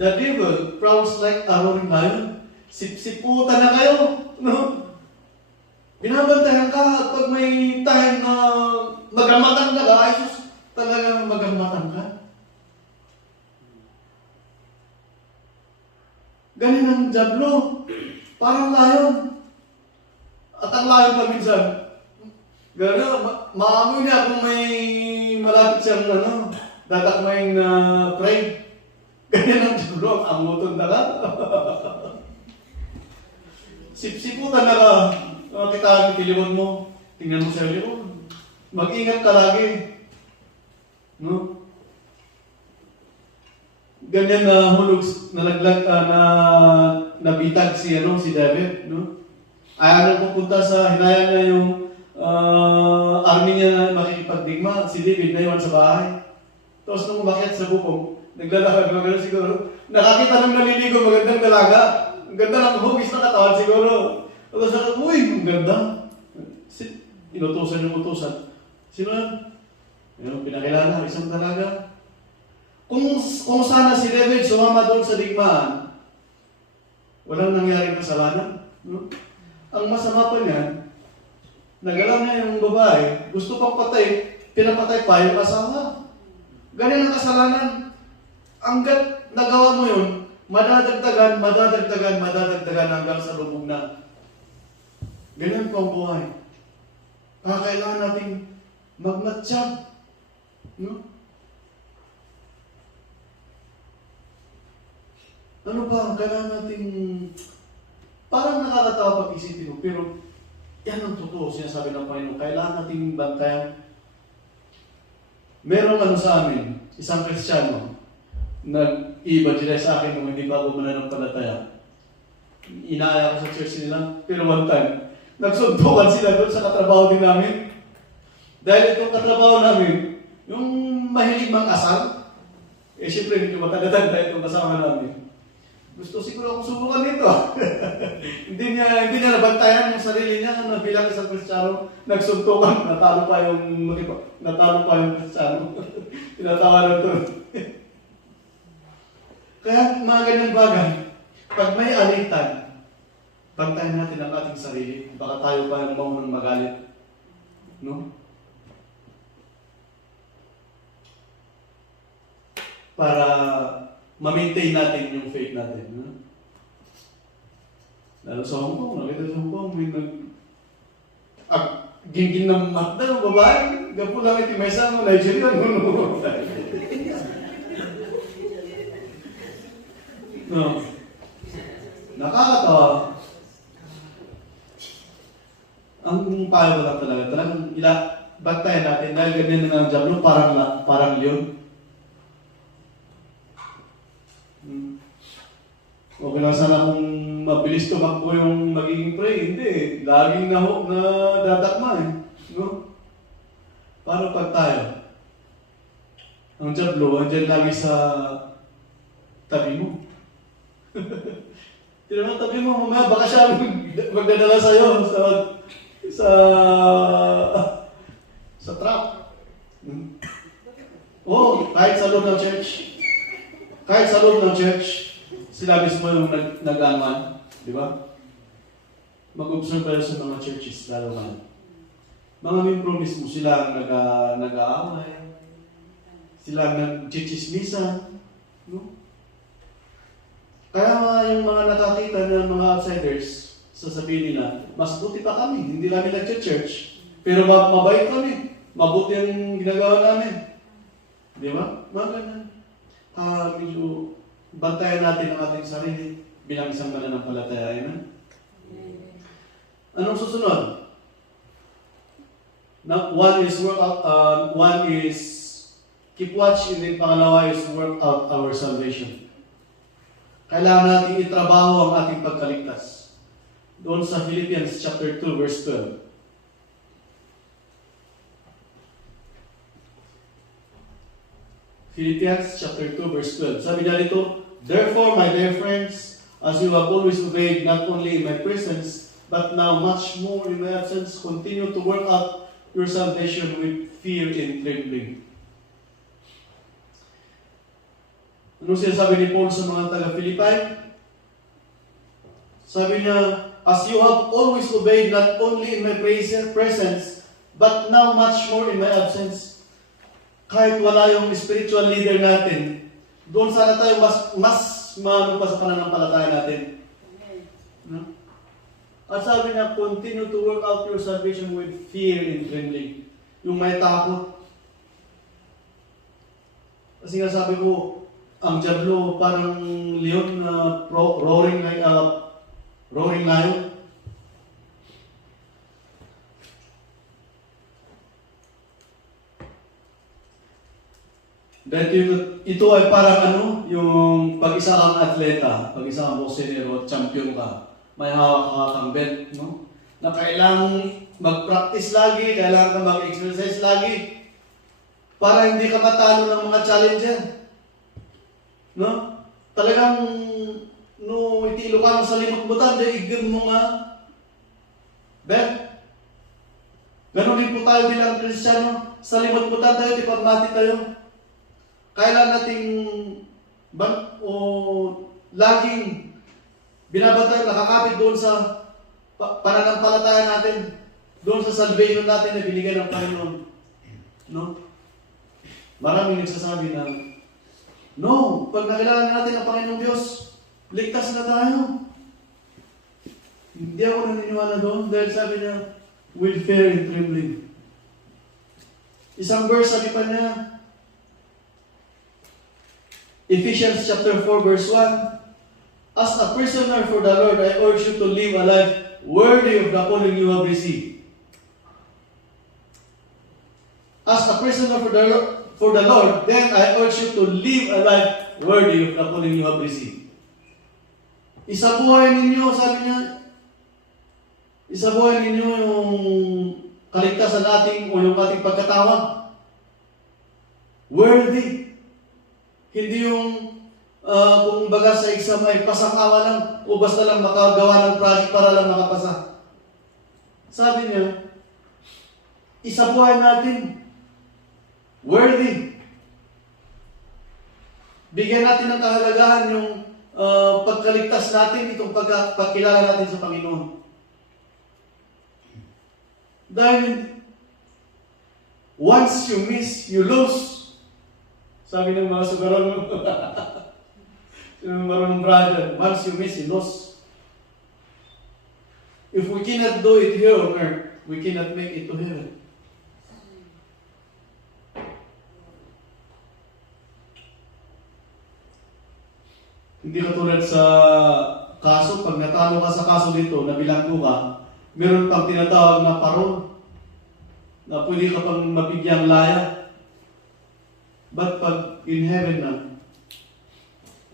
the devil prowls like a roaring lion. Sip-siputan na kayo, no? Binabantayan ka pag may time na magamatan ka, ay sus, talagang magamatan ka. Ganyan ang Diablo, parang lion. At ang lion pa minsan, gano'n, maamoy niya kung may malapit siyang datakmaing prey. Ganyan ang Diablo, ang amuton na ka. Sip-siputan na ka. Kita ang kiliwon mo, tingnan mo sa likod. Mag-ingat ka lagi. No? Ganyan na hulog, nalaglag, nabitag si David. No? Ayaw pupunta sa, hinayang na yung army niya na makikipagdigma. Si David na iwan sa bahay. Tapos nung umakyat sa bubong, naglalakad maganda siguro. Nakakita ng naliligo, magandang dalaga. Ang ganda ng hugis na katawan siguro. Tapos sabi, uy, ang ganda. Inutusan yung utusan. Sino yan? Yung pinakilala, isang dalaga. Kung sana si David sumama doon sa digmaan, walang nangyaring kasalanan. No? Ang masama pa niyan, nagalaw niya yung babae, gusto pang patay, pinapatay pa yung asawa. Ganyan ang kasalanan. Hanggat nagawa mo yun, madadagdagan hanggang sa lubog na. Ganyan po ang buhay. Kailangan nating magmatsyag. No? Ano ba? Kailangan nating parang nakakatawa pag-isipin mo, pero yan ang totoo, sinasabi ng Panginoon. Kailangan nating bantayan. Merong sa amin, isang Kristiyano, nag-evangelize sa akin kung hindi pa ako mananampalataya. Inaaya ko sa church nila, pero one time, nagsuntukan sila doon sa katrabaho din namin. Dahil itong katrabaho namin, yung mahilig mang asal, siyempre hindi matanda-tanda itong kasama namin. Gusto siguro akong subukan nito. hindi niya nabantayan yung sarili niya na bilang isang Kristiyano, nagsuntukan, natalo pa yung Kristiyano. Tinatawanan to. Kaya mga ganyang bagay, pag may alitan, bantayan natin ang ating sarili. Baka tayo pa yung maunang magalit. No? Para ma-maintain natin yung faith natin. No? Lalo sa Hong Kong, nakita sa Hong Kong, may gingin ng mata, babae, gapo lang iti may isang Nigerian, no. Nakakatawa. Ang payo ko lang talagang bantayan natin dahil ganyan na ng Diablo, parang yun. Okay lang sana kung mabilis tumakbo yung magiging pray. Hindi. Laging na dadakma eh. No? Paano pag tayo? Ang Diablo, andyan lagi sa tabi mo. Tinanong tabi mo, mamaya baka siya magdadala sa'yo sa trap. Kahit sa loob ng church. Sila mismo yung nag-aman, di ba? Mag-observe tayo sa mga churches, lalo na. Mga membro mismo, sila ang nag-aaway, sila ang nag-chichismisan, no? Kaya yung mga nakakita ng mga outsiders, sasabihin nila, mas buti pa kami, hindi kami nag-church, pero mabait kami, mabuti ang ginagawa namin. Di ba? Mga ganyan. Medyo bantayan natin ang ating sarili bilang isang mananampalataya. Amen? Anong susunod? One is keep watch, and then pangalawa is work out our salvation. Kailangan natin itrabaho ang ating pagkaligtas. Doon sa Philippians chapter 2 verse 12. Philippians chapter 2 verse 12. Sabi niya dito, therefore, my dear friends, as you have always obeyed, not only in my presence, but now much more in my absence, continue to work out your salvation with fear and trembling. Ano sinasabi ni Paul sa mga taga-Philippi? Sabi niya, as you have always obeyed, not only in my presence, but now much more in my absence. Kahit wala yung spiritual leader natin, doon sana tayo mas maano pa sa pananampalataya natin. No? At sabi niya, continue to work out your salvation with fear and trembling. Yung may takot. Kasi nga sabi ko, ang Diablo parang leon na roaring lion. Dahil ito ay parang yung pag-isa kang atleta, pag-isa kang boxer, champion ka, may hawak ka kang belt, no? Na kailangang mag-practice lagi, kailangan ka mag-exercise lagi, para hindi ka matalo ng mga challenger. No? Talagang, itilo ka sa limot-butan, igin mo nga, belt. Ganon din po tayo bilang Kristiyano, sa limot-butan tayo, di pagmati tayo. Kailan nating laging binabatay, nakakapit doon sa pananampalataya natin, doon sa salvation natin na binigay ng Panginoon. No? Maraming nagsasabi na, no, pag nakilala natin ang Panginoong Diyos, ligtas na tayo. Hindi ako naniniwala doon dahil sabi niya, with fear and trembling. Isang verse sabi pa niya, Ephesians chapter 4 verse 1, as a prisoner for the Lord, I urge you to live a life worthy of the calling you have received. As a prisoner for the Lord, then I urge you to live a life worthy of the calling you have received. Isabuhay ninyo, sabi niya, isabuhay ninyo yung kaligtasan natin o yung ating pagkatawag. Worthy. Hindi yung kung baga sa exam ay pasang-awa lang o basta lang makagawa ng project para lang makapasa. Sabi niya, isabuhay natin. Worthy. Bigyan natin ng kahalagahan yung pagkaligtas natin, itong pagkakilala natin sa Panginoon. Dahil once you miss, you lose. Sabi ng mga sugarang yung marunong brother, once you miss, you lose. If we cannot do it here on earth, we cannot make it to heaven. Hindi katulad sa kaso, pag natalo ka sa kaso dito, nabilanggo ka, meron pang tinatawag na parol, na pwede ka pang mabigyang laya. But pag in heaven na,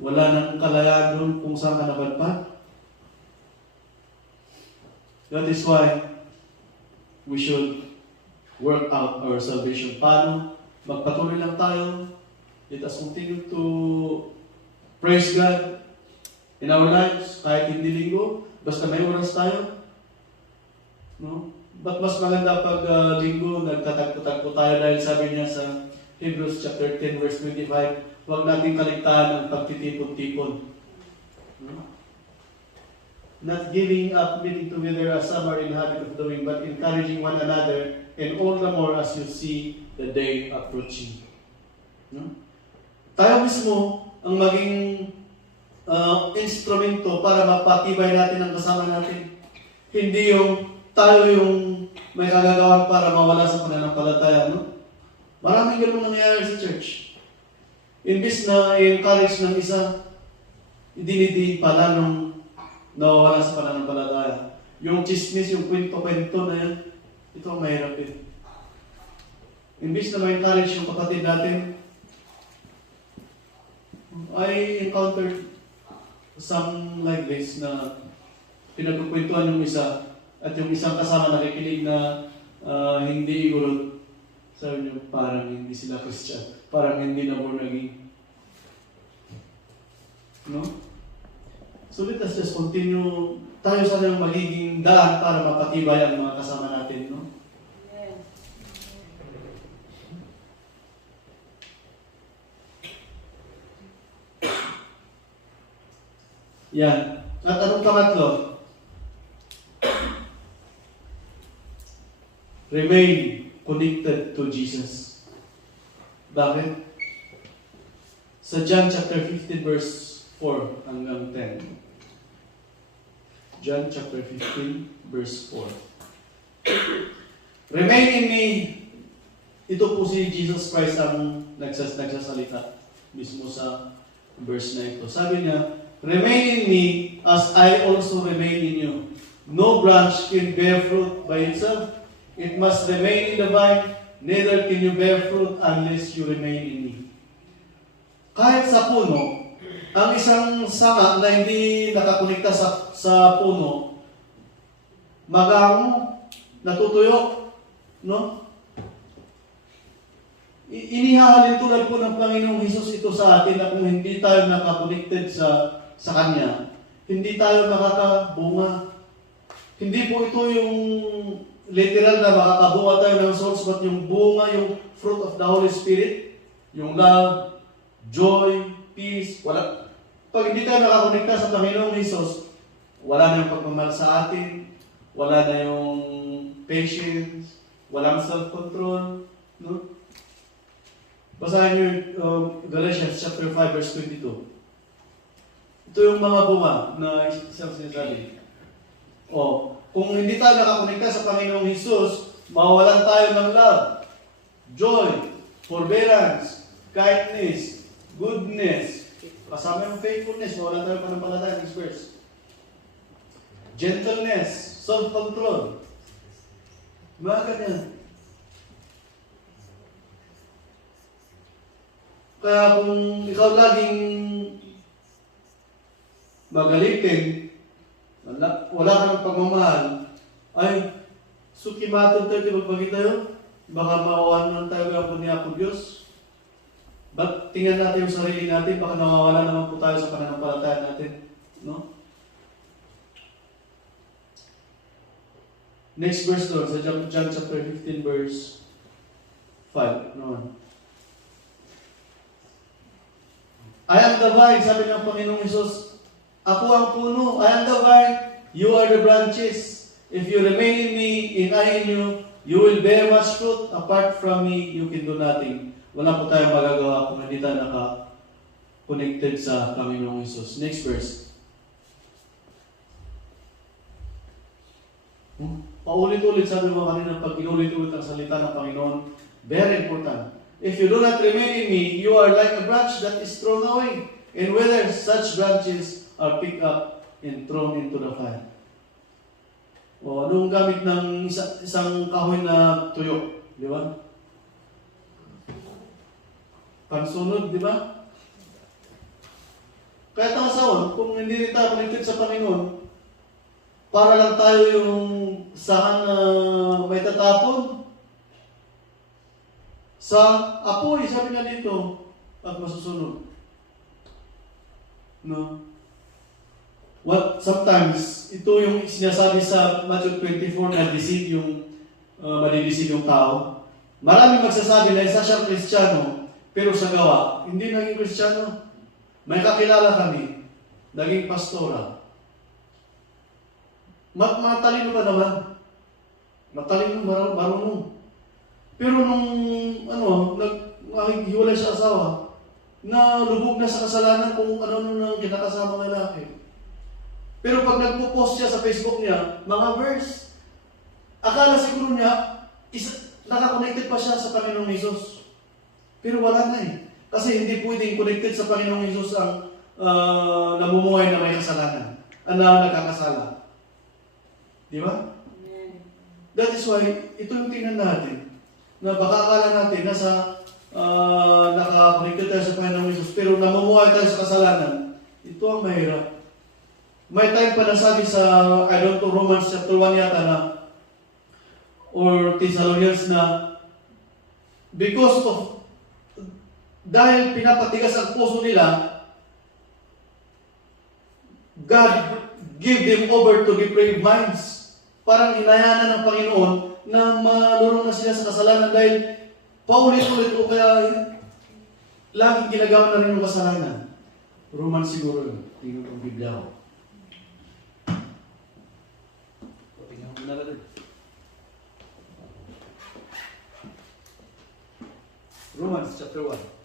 wala nang kalayaan doon kung saan ka napadpad. That is why we should work out our salvation. Paano? Magpatuloy lang tayo. Let us continue to praise God in our lives, kahit hindi linggo, basta may oras tayo. No? But mas maganda pag linggo, nagtatagpo-tagpo tayo dahil sabi niya sa Hebrews chapter 10 verse 25, huwag natin kaligtaan ang pagtitipon-tipon. No? Not giving up meeting together as some are in the habit of doing, but encouraging one another, and all the more as you see the day approaching. No? Tayo mismo ang maging instrumento para mapatibay natin ang kasama natin. Hindi yung tayo yung may kagagawan para mawala sa pananampalataya. No? Maraming ganun nangyayari sa church. Imbis na i-encourage ng isa, idinidiin pala nung nawawala sa pananampalataya. Yung chismis, yung kwento-kwento na yan, ito ang mahirap yun. Imbis na ma-encourage yung kapatid natin, I encountered some like this na pinagkukwentuhan yung isa at yung isang kasama nakikinig na hindi igurot. Sabi niyo, parang hindi sila Christian. Parang hindi na born again. No? So let us just continue. Tayo sana yung magiging daan para mapatibay ang mga kasama natin. No? Yan. At anong pangatlo? Remain connected to Jesus. Bakit? Sa John chapter 15 verse 4 hanggang 10. John chapter 15 verse 4. Remain in me. Ito po si Jesus Christ ang nagsasalita mismo sa verse na ito. Sabi niya, remain in me as I also remain in you. No branch can bear fruit by itself. It must remain in the vine. Neither can you bear fruit unless you remain in me. Kahit sa puno, ang isang sanga na hindi nakakonekta sa puno, magango, natutuyo, no? Inihahalin tulad po ng Panginoong Hesus ito sa atin na kung hindi tayo nakakonected sa Kanya, hindi tayo makakabunga. Hindi po ito yung literal na makakabunga tayo ng souls, but yung bunga, yung fruit of the Holy Spirit, yung love, joy, peace, wala. Pag hindi tayo nakakonekta sa Panginoong Hesus, wala na yung pagmamahal sa atin, wala na yung patience, walang self-control, no? Basahin niyo Galatians chapter 5 verse 22. Ito yung mga bunga na isang sinasabi. Kung hindi tayo nakakonekta sa Panginoong Hesus, mawawalan tayo ng love, joy, forbearance, kindness, goodness, kasama yung faithfulness, mawalan tayo panampalataya, next verse. Gentleness, self-control. Mga ganyan. Kaya kung ikaw laging magalitin, wala ka ng pagmamahal, ay, sukimatod tayo, magbagi tayo, baka mawawan lang tayo ng niya po Diyos. But tingnan natin yung sarili natin, baka nawawala naman po tayo sa pananampalataya natin. No? Next verse doon, sa John chapter 15 verse 5. No? I am the vine, sabi ng Panginoong Hesus. Ako ang puno, I am the vine, you are the branches. If you remain in me, and I in you, you will bear much fruit. Apart from me, you can do nothing. Wala po tayong magagawa kung hindi tayo naka-connected sa Panginoong Hesus. Next verse. Paulit-ulit, sabi mo kanina, pag inulit-ulit ang salita ng Panginoon, very important. If you do not remain in me, you are like a branch that is thrown away. And whether such branches are picked up and thrown into the fire. O, anong gamit ng isang kahoy na tuyo? Di ba? Pansunod, di ba? Kaya tangasawan, kung hindi rin tayo connected sa Panginoon, para lang tayo yung saan na may tatapon. Sa apoy, sabi nga dito, at masusunod. No? Sometimes, ito yung sinasabi sa Matthew 24 na deceive yung, madideceive yung tao. Maraming magsasabi na isa siyang Kristiyano, pero sa gawa, hindi naging Kristiyano. May kakilala kami, naging pastora. Matalino pa naman. Matalino, marunong. Pero nung, naghiwalay sa asawa, na lubog na sa kasalanan kung ano nang kinakasama ng lalaki. Pero pag nagpo-post siya sa Facebook niya, mga verse, akala siguro niya, nakakonected pa siya sa Panginoong Hesus. Pero wala na eh. Kasi hindi pwedeng connected sa Panginoong Hesus ang namumuhay na may kasalanan. Na nagkakasala. Di ba? That is why, ito yung tingnan natin. Na baka akala natin nasa naka-connected tayo sa Panginoong Hesus, pero namumuhay tayo sa kasalanan. Ito ang mahirap. May time pa nasabi sa, I don't know, Romans chapter 1 yata na, or Thessalonians na, because of dahil pinapatigas ang puso nila, God give them over to depraved minds. Parang inayanan ng Panginoon na malulong na sila sa kasalanan dahil paulit-ulit o kaya laging ginagawa na rin yung kasalanan. Roman siguro yun. Tingnan ko ang Biblia ko. Tingnan ko na rin. Romans chapter 1.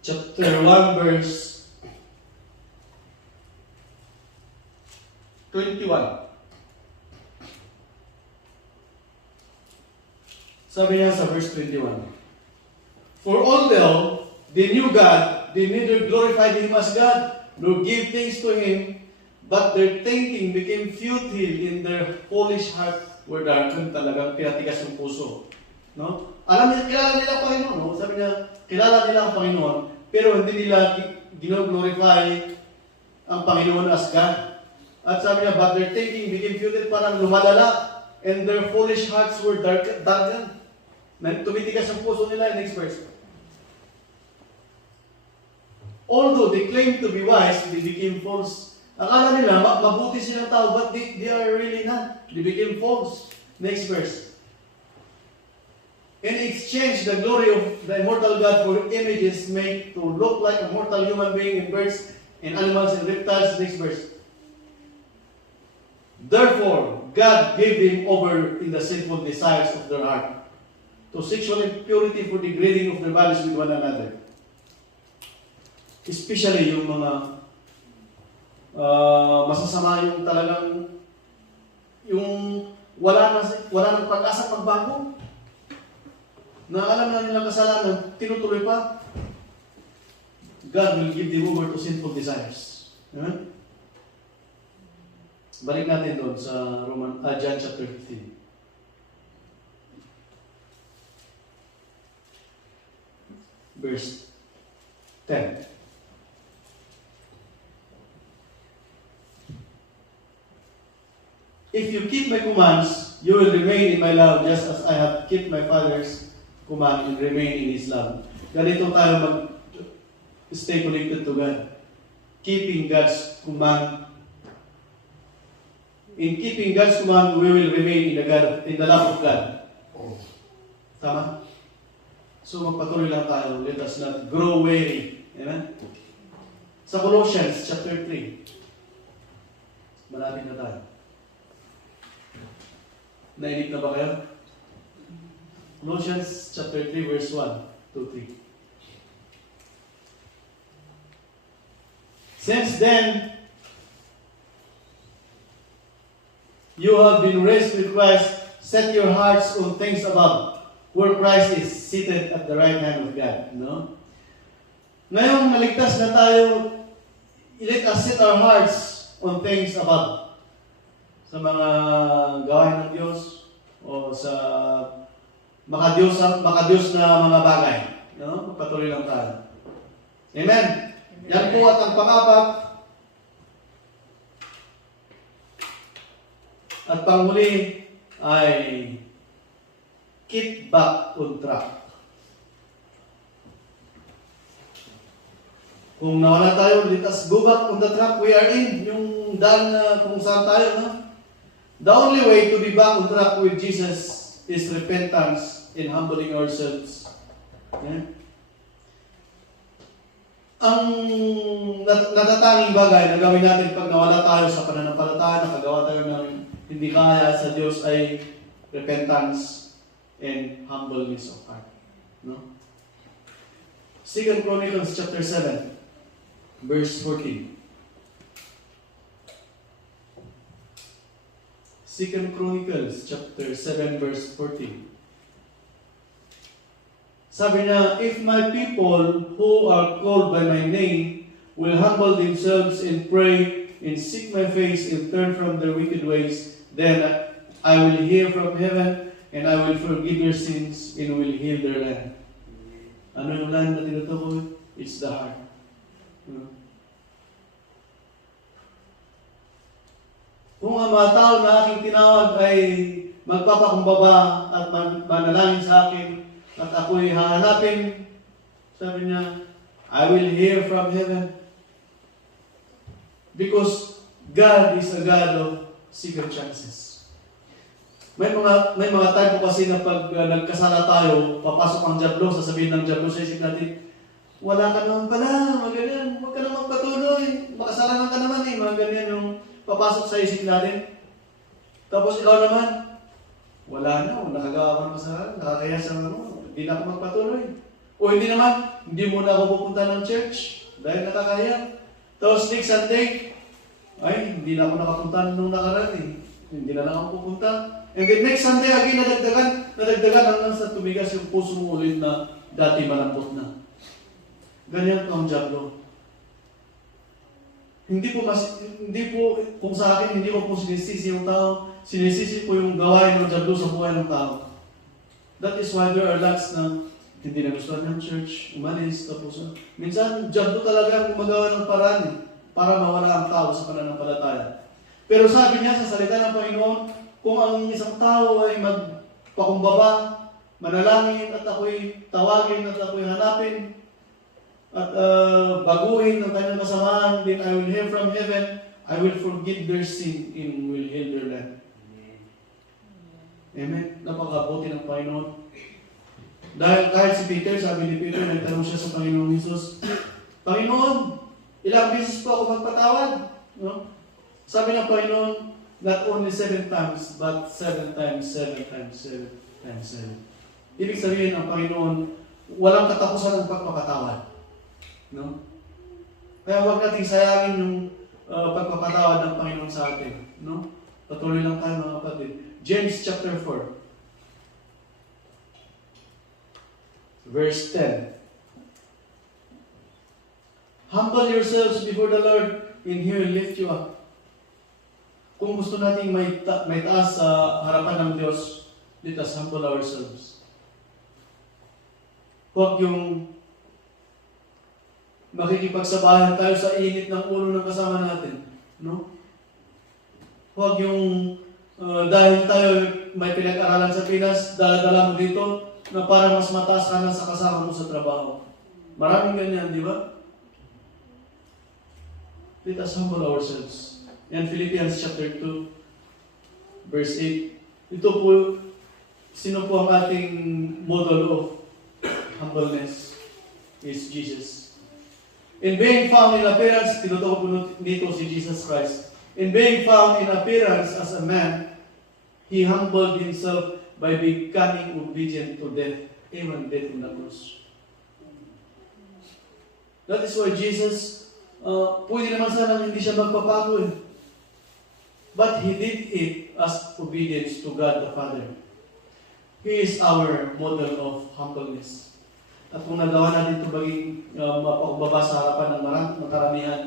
Chapter 1 verse 21. Sabi niya sa verse 21. For although they knew God, they neither glorified Him as God, nor gave thanks to Him, but their thinking became futile in their foolish heart were darkened. Talagang pinatigas yung puso. No? Alam niya, kilala nila ang Panginoon. No? Sabi niya, kilala nila ang Panginoon, pero hindi nila gino-glorify ang Panginoon as God. At sabi niya, but their thinking became futile, parang lumalala, and their foolish hearts were darkened. Tumitigas ang puso nila. Next verse. Although they claimed to be wise, they became false. Akala nila, mabuti silang tao, but they are really not. They became false. Next verse. And exchange the glory of the immortal God for images made to look like a mortal human being in birds and animals and reptiles. Next verse. Therefore, God gave them over in the sinful desires of their heart to sexual impurity for degrading of their bodies with one another. Especially yung mga masasama yung talagang yung wala nang pag-asa pagbago. Na alam na nilang kasalanan, tinutuloy pa. God will give them over to sinful desires. Amen? Balik natin doon sa John chapter 15. Verse 10. If you keep my commands, you will remain in my love just as I have kept my Father's command and remain in His love. Ganito tayo stay connected to God. Keeping God's command. In keeping God's command, we will remain in the love of God. Tama? So magpatuloy lang tayo. Let us not grow weary. Amen? Sa Colossians chapter 3. Malapit na tayo. Nainig na ba kayo? Colossians chapter 3 verse 1 to 3. Since then, you have been raised with Christ. Set your hearts on things above, where Christ is seated at the right hand of God. No? Ngayong naligtas na tayo, let us set our hearts on things above. Sa mga gawain ng Diyos o sa makadiyos na mga bagay. No? Patuloy lang tayo. Amen? Yan po at ang pang-apat at panghuli ay keep back on track. Kung nawala tayo, let us go back on the track we are in. Yung daan na kung saan tayo, no? The only way to be back on track with Jesus is repentance and humbling ourselves. Yeah? Ang natatanging bagay na gawin natin pag nawala tayo sa pananampalataya, nakagawa tayo ng hindi kaya sa Diyos ay repentance and humbleness of heart. No? 2 Chronicles chapter 7, verse 14. 2 Chronicles chapter 7, verse 14. Sabi niya, if my people who are called by my name will humble themselves and pray and seek my face and turn from their wicked ways, then I will hear from heaven and I will forgive their sins and will heal their land. Ano yung land na tinutukoy? It's the heart. Kung ang mga tao na aking tinawag ay magpapakumbaba at manalangin sa akin, at ako'y hahanapin, sabi niya, I will hear from heaven. Because God is a God of second chances. May mga time po kasi na pag nagkasala tayo, papasok ang diablo, sasabihin ng diablo sa isip natin, wala ka naman pala, maganyan, huwag ka naman patuloy, makasalanan ka naman mga ganyan yung papasok sa isip natin. Tapos ikaw naman, wala na, nakagawa ka ng kasalanan, nakakaya sa hindi na ako magpatuloy. O hindi naman, hindi muna ako pupunta ng church dahil nakakaya. Tapos next Sunday, ay, hindi na ako nakapunta nung nakaraan Hindi na lang ako pupunta. And then next Sunday, again, nadagdagan hanggang sa tumigas yung puso mo ulit na dati malambot na. Ganyan po ang diablo. Hindi po, kung sa akin, hindi ko po sinisisi yung tao, sinisisi po yung gawain ng diablo sa buhay ng tao. That is why there are lots na hindi na gusto ng church, umalis, tapos minsan, diablo talaga ang gumagawa ng paraan para mawala ang tao sa pananampalataya. Pero sabi niya sa salita ng Panginoon, kung ang isang tao ay magpakumbaba, manalangin at ako'y tawagin at ako'y hanapin at baguhin ang kanyang kasamaan, then I will hear from heaven, I will forgive their sin and will heal their land. Amen. Napakabuti ng Panginoon. Dahil kahit si Peter, sabi ni Peter, nagtanong siya sa Panginoong Jesus, Panginoon, ilang beses po ako magpatawad? No? Sabi ng Panginoon, not only 7 times, but 7 times, 7 times, 7 times 7. Ibig sabihin ng Panginoon, walang katapusan ng pagpapatawad. No? Kaya huwag nating sayangin yung pagpapatawad ng Panginoon sa atin. No? Patuloy lang tayo mga kapatid. James chapter 4, verse 10. Humble yourselves before the Lord, and He will lift you up. Kung gusto nating may taas sa harapan ng Diyos, let us humble ourselves. Huwag yung makikipagsabayan tayo sa init ng ulo ng kasama natin. No? Huwag yung dahil tayo may pinag-aralan sa Pinas, dala mo dito na para mas mataas ka na sa kasama mo sa trabaho. Maraming ganyan, di ba? Let us humble ourselves. Yan, Philippians chapter 2, verse 8. Ito po, sino po ang ating model of humbleness? Is Jesus. In being found in appearance, tinutukoy po dito si Jesus Christ. In being found in appearance as a man, He humbled Himself by becoming obedient to death, even death on the cross. That is why Jesus, pwede naman sana hindi siya magpapago eh. But He did it as obedience to God the Father. He is our model of humbleness. At kung nagawa natin ito maging mapagbaba sa harapan ng karamihan,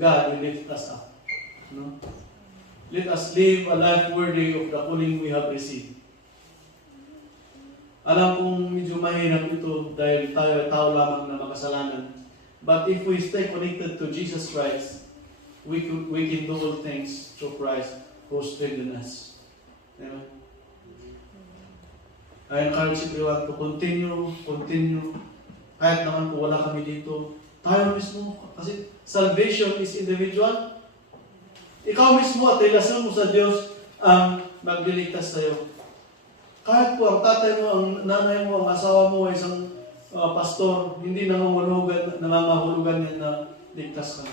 God will lift us up. No? Let us live a life worthy of the calling we have received. Alam kong medyo mahirap ito dahil tayo tao lamang na makasalanan. But if we stay connected to Jesus Christ, we can do all things through Christ who strengthens us. Amen. I encourage everyone to continue. Kahit naman po wala kami dito, tayo mismo, kasi salvation is individual. Ikaw mismo at relasyon mo sa Diyos ang magliligtas sa'yo. Kahit po ang tatay mo, ang nanay mo, ang asawa mo ay isang pastor, hindi nangangahulugan yan na ligtas ka.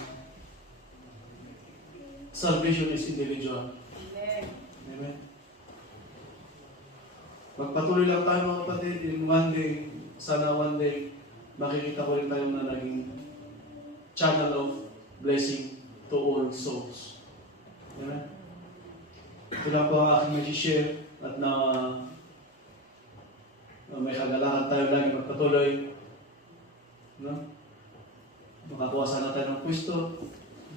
Salvation is individual. Amen. Magpatuloy lang tayo mga kapatid. In one day, sana one day, makikita ko rin tayo na naging channel of blessing to all souls. Amen. Ito lang po ang aking mag-share at na may kagalakan tayo lagi magpatuloy. No? Makakuha sana tayo ng pwesto,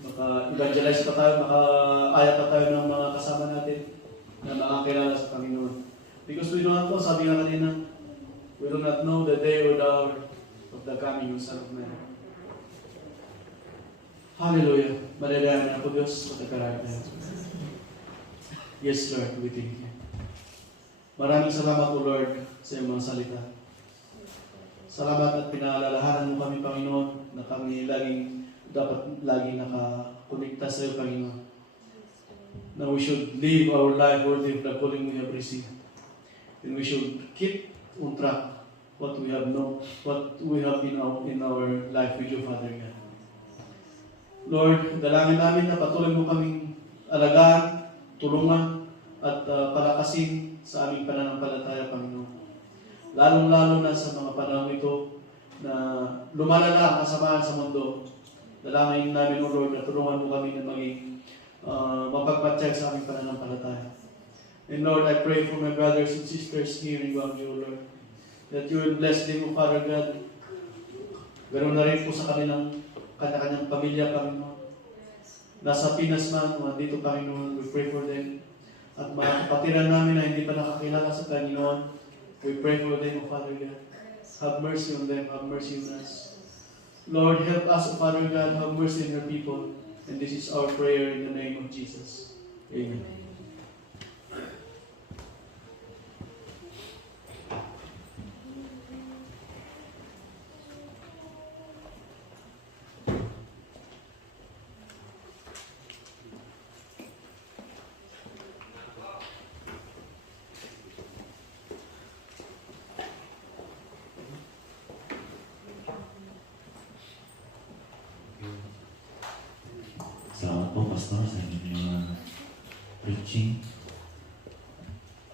maka-evangelize pa tayo, maka-aya pa tayo ng mga kasama natin na makakilala sa Panginoon. Because we do not know, sabi nga kanina, we do not know the day or the hour of the coming of Son of Man. Hallelujah. Malalaman na po Diyos sa tagarag na. Yes, Lord, we thank you. Maraming salamat po, Lord, sa iyong mga salita. Salamat at pinaalalahanan mo kami, Panginoon, na kami dapat laging nakakonekta sa iyo, Panginoon. Na we should live our life worthy of the calling we have received. And we should keep on track what we have known, what we have in our life with you, Father God. Lord, dalangin namin na patuloy mo kaming alagaan, tulungan, at palakasin sa aming pananampalataya, Panginoon. Lalong-lalo na sa mga panahon ito na lumalala ang kasamaan sa mundo. Dalangin namin, O Lord, na tulungan mo kami na maging mapagpatsyag sa aming pananampalataya. And Lord, I pray for my brothers and sisters here in Guangzhou, Lord, that you will bless them, O Father God. Ganoon na rin po sa kanilang kanya-kanyang pamilya, Panginoon. Nasa Pinas man, o andito, Panginoon, we pray for them. At mga kapatiran namin na hindi pa nakakilala sa Panginoon, we pray for them, O Father God. Have mercy on them, have mercy on us. Lord, help us, O Father God, have mercy on your people. And this is our prayer in the name of Jesus. Amen. Salamat po, Pastor, sa inyong preaching.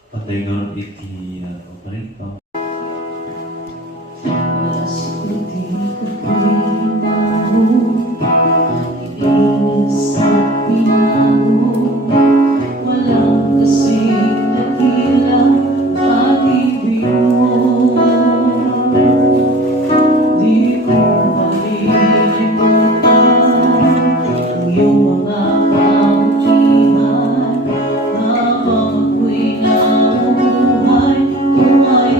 Patay nga iti operate pa. Habang ako'y nabuhay, tuwa'y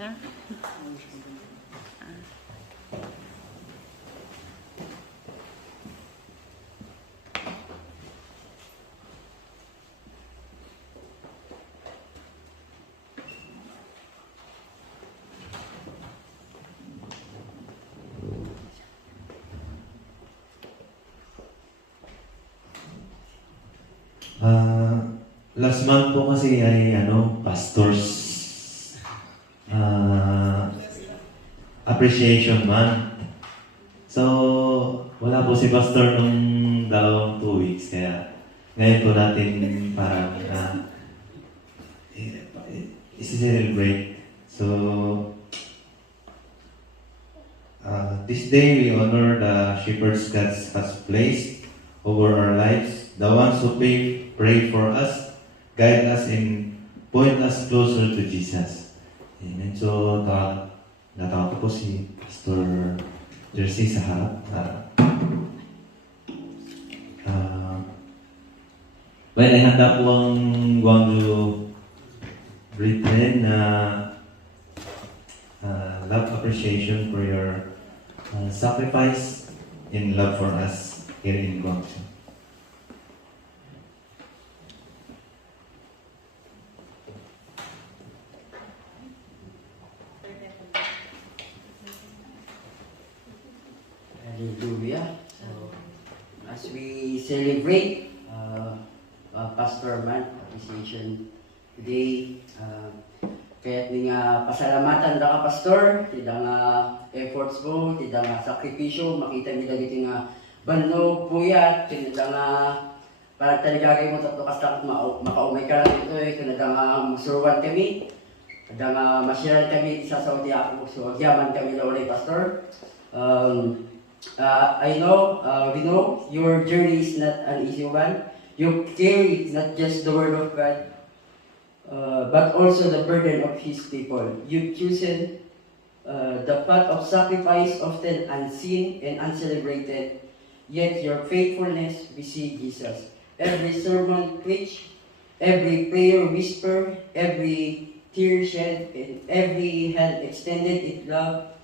Last month po kasi ay pastors appreciation month. So, wala po si pastor nung dalawang 2 weeks. Kaya ngayon po natin parang i-celebrate. So, this day we honor the shepherds God has placed over our lives, the ones who pray for us, guide us, and point us closer to Jesus. Amen. So, natawag ko po si Pastor Jersey sa harap. Well, ay handa po ang Gwangju Brethren na love appreciation for your sacrifice and love for us here in Gwangju. Hallelujah. So, as we celebrate Pastor Man Appreciation today, kaya't nga pasalamatan da ka Pastor, tidak nga efforts mo, tidak nga sakripisyo, makita nila dito nga bannog, puyat, tidak nga para taligagay mo tatlo kastak makaumay ka lang dito kanada nga musuruan kami, kada nga masyaran kami isa sa uti ako, so agyaman kami na ulay Pastor. We know your journey is not an easy one. You carry not just the word of God, but also the burden of His people. You've chosen the path of sacrifice, often unseen and uncelebrated, yet your faithfulness we see Jesus. Every sermon preached, every prayer whispered, every tear shed, and every hand extended in love,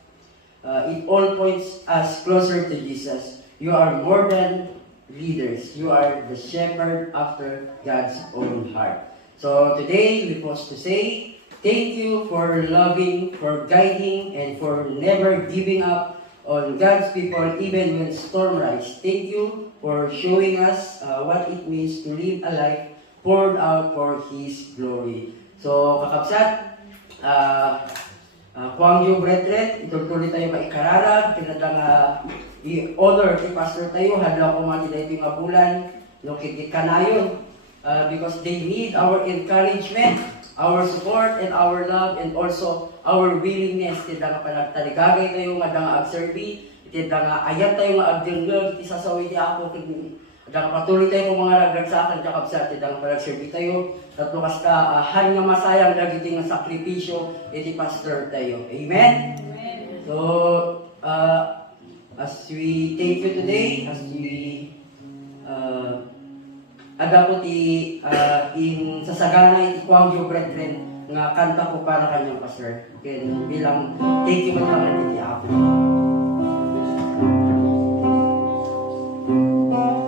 it all points us closer to Jesus. You are more than leaders. You are the shepherd after God's own heart. So today we pause to say, thank you for loving, for guiding, and for never giving up on God's people even when storm rise. Thank you for showing us what it means to live a life poured out for His glory. So kakabsat, Gwangju Brethren, itutuloy tayo maikarara, kinatang i-honor ti pastor tayo, hadla ko mga dito nga bulan, lokit kanayon, because they need our encouragement, our support, and our love, and also our willingness. Tinda nga panagtaligagay tayo nga nga agserbi, tinda nga ayat tayo nga agdinggag, isasawi di ako, tinda nga patuloy tayo kung mga ragragsakan, kakabsa, tinda nga panagserbi tayo, tatlo kasta han nga masayang dagiti nga sakripisyo, iti pastor tayo. Amen? So, as we thank you today, as we adapo ti in sasagana iti Gwangju Brethren nga kanta ko para kanyang pastor. Okay, bilang thank you man iti Apo. Bye.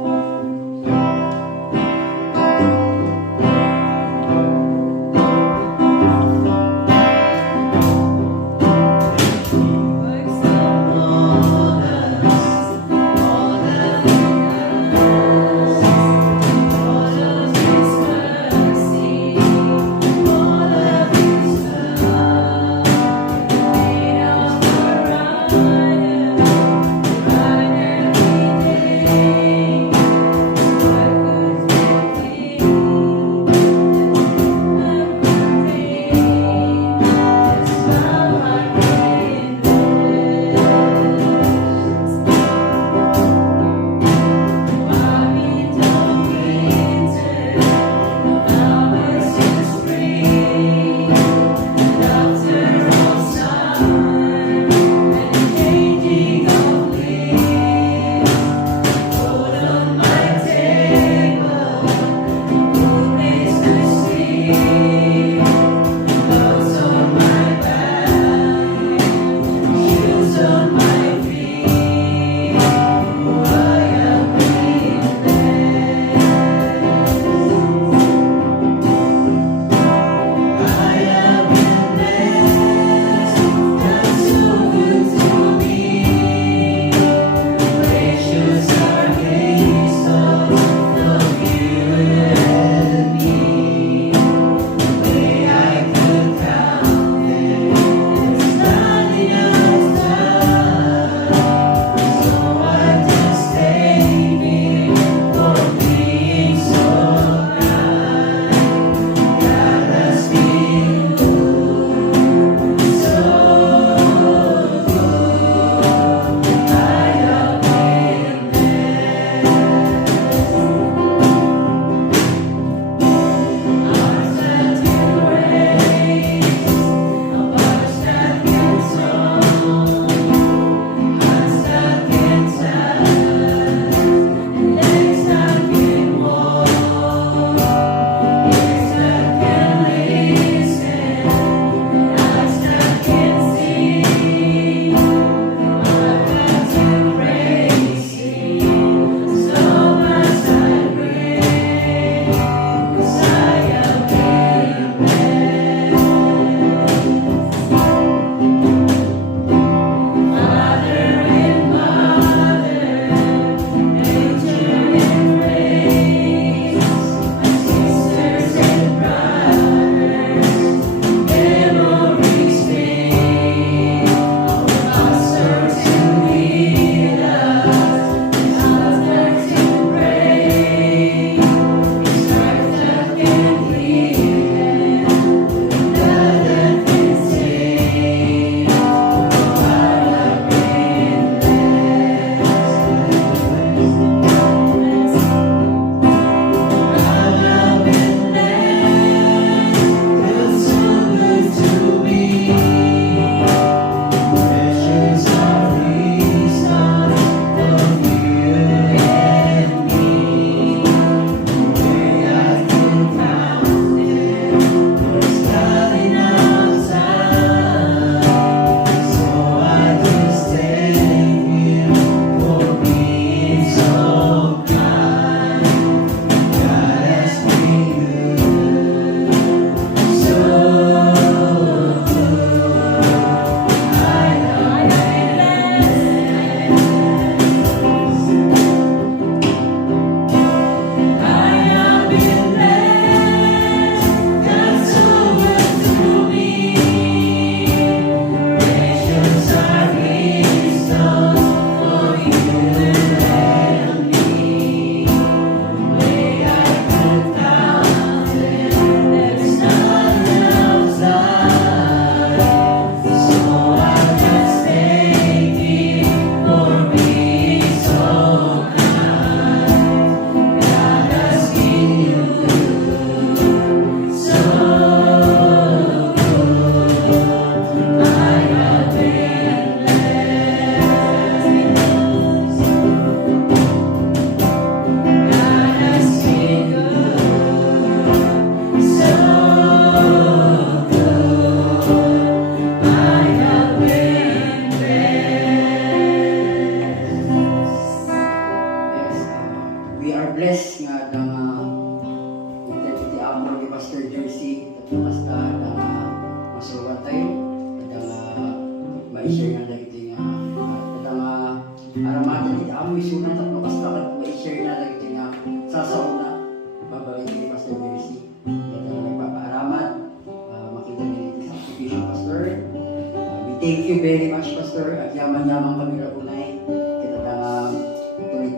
thank you very much, Pastor. At yaman-yaman kami na punay. Kita na patuloy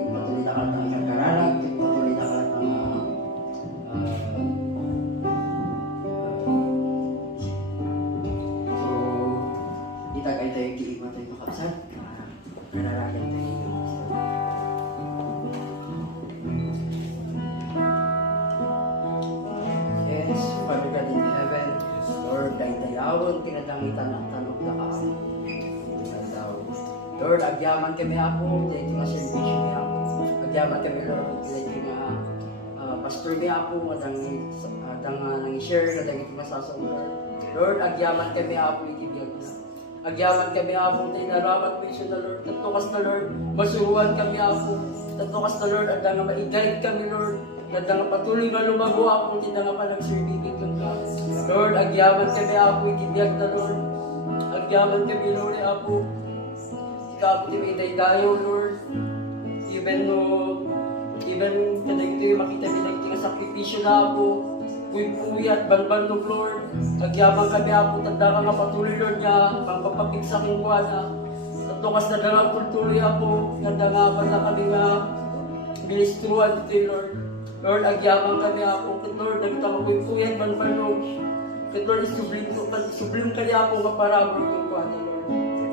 na kalat ng isang kararag, patuloy na kalat ng so, itagay tayo kiima tayo makapsat. Kararagan tayo. Yes, Father God in heaven, Lord, dayawon kinadangitan ng tanong na kaamo. Lord, agyaman kami ako, dahil nga servisyo ni ako. Agyaman kami, Lord, dahil nga pastor ni ako, adang nang-share, adang ito masasa, Lord. Lord, agyaman kami ako, itibiyag na. Agyaman kami ako, dahil naramat mo isyo na, Lord. Tatukas na, Lord, masuruan kami ako. Tatukas na, Lord, adang nga maigalit kami, Lord. Adang nga patuloy na lumago ako, hindi na nga pa nag-serving ka. Lord, agyaman kami ako, itibiyag na, Lord. Agyaman kami, Lord, ako. Ikaw di may tayo, Lord. Even kadagito yung makita binagito ng sakripisyo na ako. Puy-puy at banban-ban, Lord. Agyaman kami ako, tanda ka nga patuloy, Lord, niya. Pagpapapig sa aking kuwana. Tatukas na dalang tuloy ako. Tanda nga pa na kami nga ministruan dito, Lord. Lord, agyaman kami ako. Lord, nagita ko puy-puy at banban, Lord. Lord, sublim ka niya ako nga parabol kong kuwana, Lord.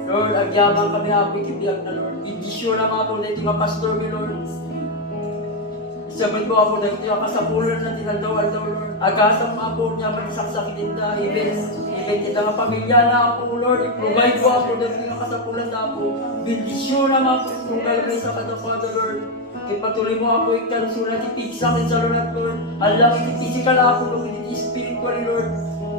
Lord, agyaman kami ako, ikibiyag na, Lord. Ibisyo na ako na ito nga pastor mi, Lord. Sabi ko ako na ito yung kasapulan na tinandaw-aldaw, Lord. Agasam ako niya, manisaksakitin na, even kita nga pamilya na ako, Lord. I-provide ko ako na ito yung kasapulan na ako. Bindisyo na ako, kung kalagay sa katapada, Lord. Ipatuloy mo ako, ikansulat, itig sa akin sa Lord. Alam, iti-physical ako, Lord, iti-spiritual, Lord.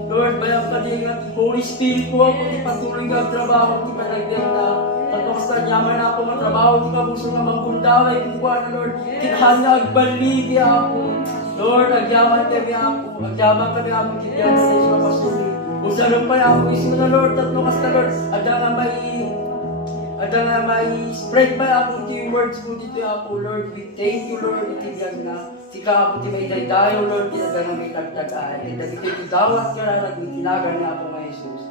Lord, bayang ka din at Holy Spirit ko ako, di patuloy nga ang trabaho, di panagbiyan na. Patukas na yaman ako ng trabaho, di ka gusto nga magkundaway kung na, Lord. Kinahal na agbaligi ako. Lord, agyaman kami ako, kibiyang na sa iswa pasuri. Kung saan pa ako, iso na, Lord, tatlukas na, Lord. Ada nga may spread ba ako yung words mo dito ako, Lord. We thank you, Lord, itibiyag na. Sika ako di may daydayo, Lord, tinaga na may tagtagaan. And dagito itidawat ka na, nagtinagan na ako nga, Jesus.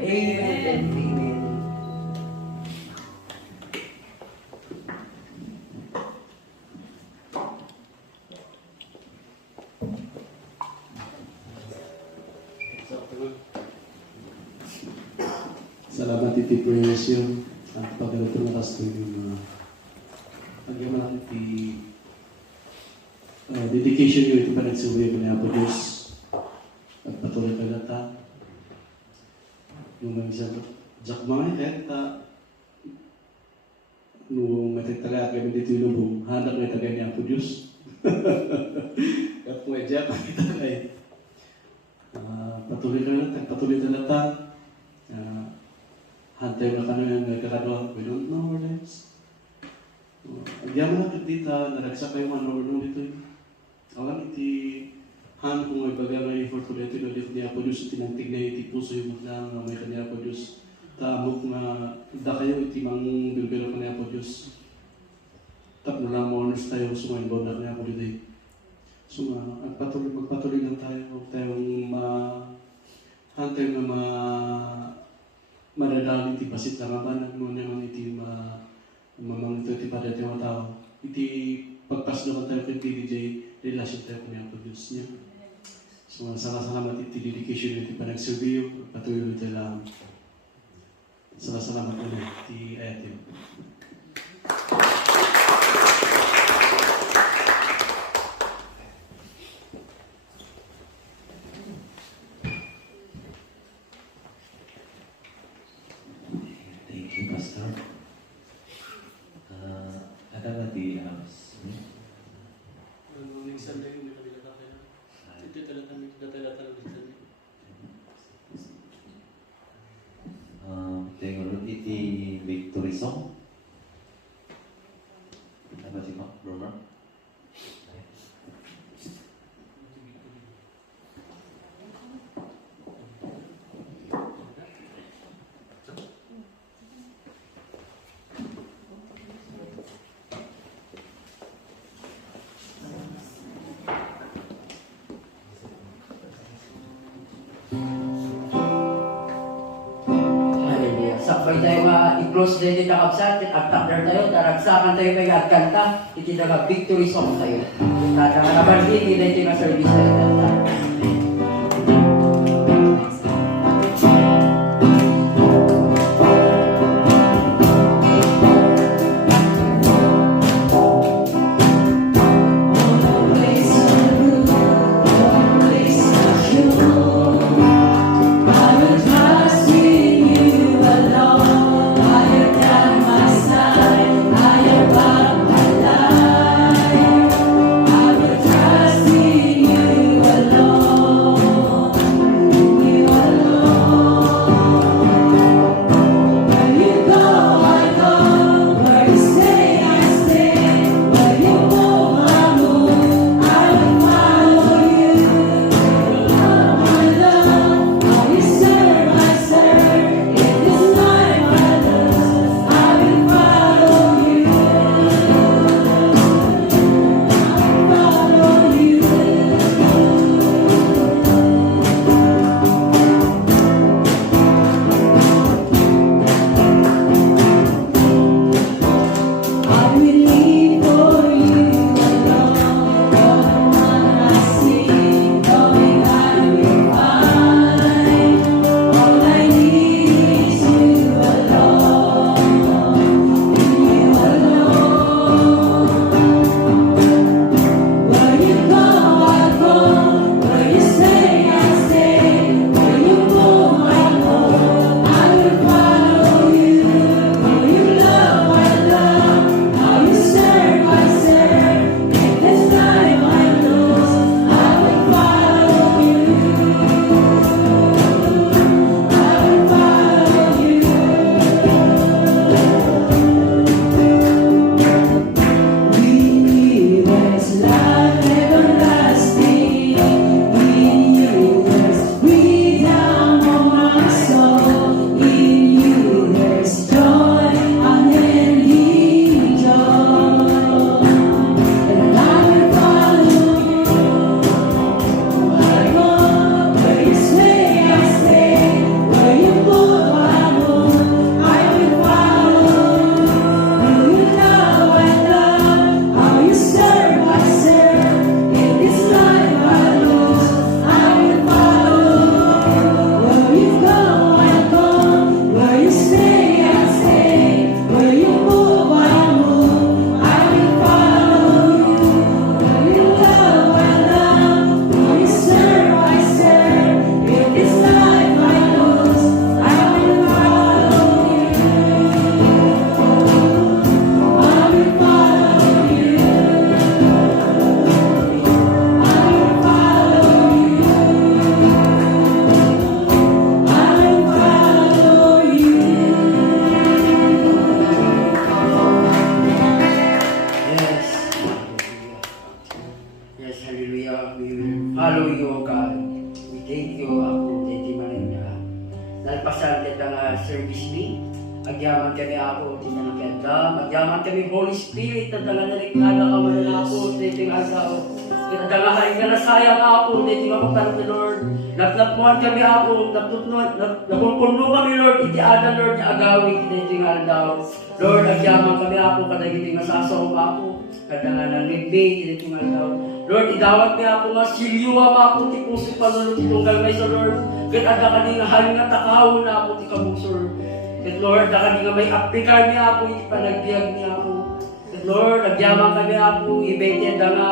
Amen and amen. Salamat iti prayers yun. Ang pagdato ng kasto yung pagyaman natin iti dedication yun ito pa nagsuwi ko na po Diyos at patuloy ka nata nung mag-isang jakmang kaya nung matagtala kami dito yung lubong hanap na tagay niya po Diyos at kung ay jak kita kay patuloy ka nata hantay na kami ang nagkakaroon. We don't know our lives. Agyaman na dita, naragsa kayo manorno dito. Alam iti han kung may bagay na effort ko dito, niya po Diyos, tinantig na iti puso yung lang na may kanya po Diyos. Taamok na da kayo iti mang bilbilo ko niya po Diyos. Tapos lang mo honors tayo, sumayin ba na niya po dito. So magpatuloy lang tayo, huwag tayong hantay na madadali iti basit na kabanan mo naman iti mamangito iti pada iti mga tao. Iti pagpasno ka tayo kay PDJ, relasyon tayo kanya po Diyos niya. So, salamat iti dedication iti panagserbiyo, patuloy tayo lang. Salamat ulit iti ayatim. Iti victory song. Apa sih Pak, Brother? pag tayo i-close din iti kakabsat, at-takder tayo, taragsakan tayo kay at kanta, iti daga victory song tayo. Tata nga naman din, iti nga service tayo kanta. follow you, O God. We thank you, ako, thank you man nga. Nalpasan kita nga service me. Agyaman kami ako, tita na kenda. Agyaman kami Holy Spirit, na dala na liknada ka man na ako, tita nga asaw. Kita dalahain ka na sayang ako, tita nga kapag Lord. Naplapuan kami ako, napulpuno kami Lord, iti ada Lord, niya agawin, tita nga daw. Lord, agyaman kami ako, kadagiti nga sasaw ako. Kada nga nangbay, tita nga daw. Lord, idawat niya ako nga silyuwa ma ako ti puso panunod ti tunggal may sa Lord. Kat ada ka nga hali nga takawon na ako ti kabusor. Kat Lord, ada ka nga may aplikar niya ako iti panagbiag niya ako. Kat Lord, nagyamang kami ako, ibente da nga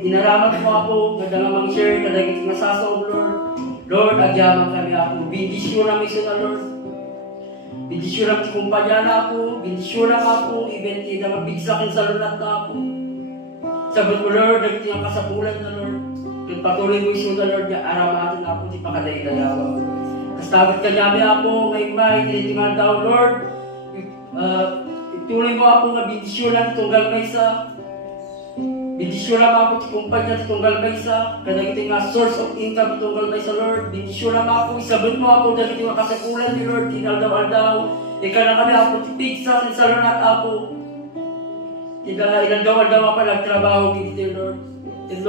inaramat mo ako, kada nga mang-share, kada nga masasaw Lord. Lord, nagyamang kami ako, bindisyon na miso na Lord. Bindisyon na ti kumpanya na ako, bindisyon na ako, ibente da nga bigsakin sa lunat na ako. Sabat mo Lord, naging ang kasapulan na Lord. Kung patuloy mo iso na Lord, aramatin na ako, di pa kaday-dayawa. Kastabat ka namin ako, ngayon ba, tinitingan daw Lord. Ituloy mo ako nga bindisyonan tunggal may isa. Bindisyonan mo ako ti kumpanya tunggal may isa. Kadagiti nga source of income tunggal may isa Lord. Bindisyonan mo ako, isabot mo ako, dagiti nga kasapulan ni Lord, tinaldaw-aldaw. Ika na kami ako, ti pigsa, salon at ako. Ilang daw pa nagtrabaho dito, Lord.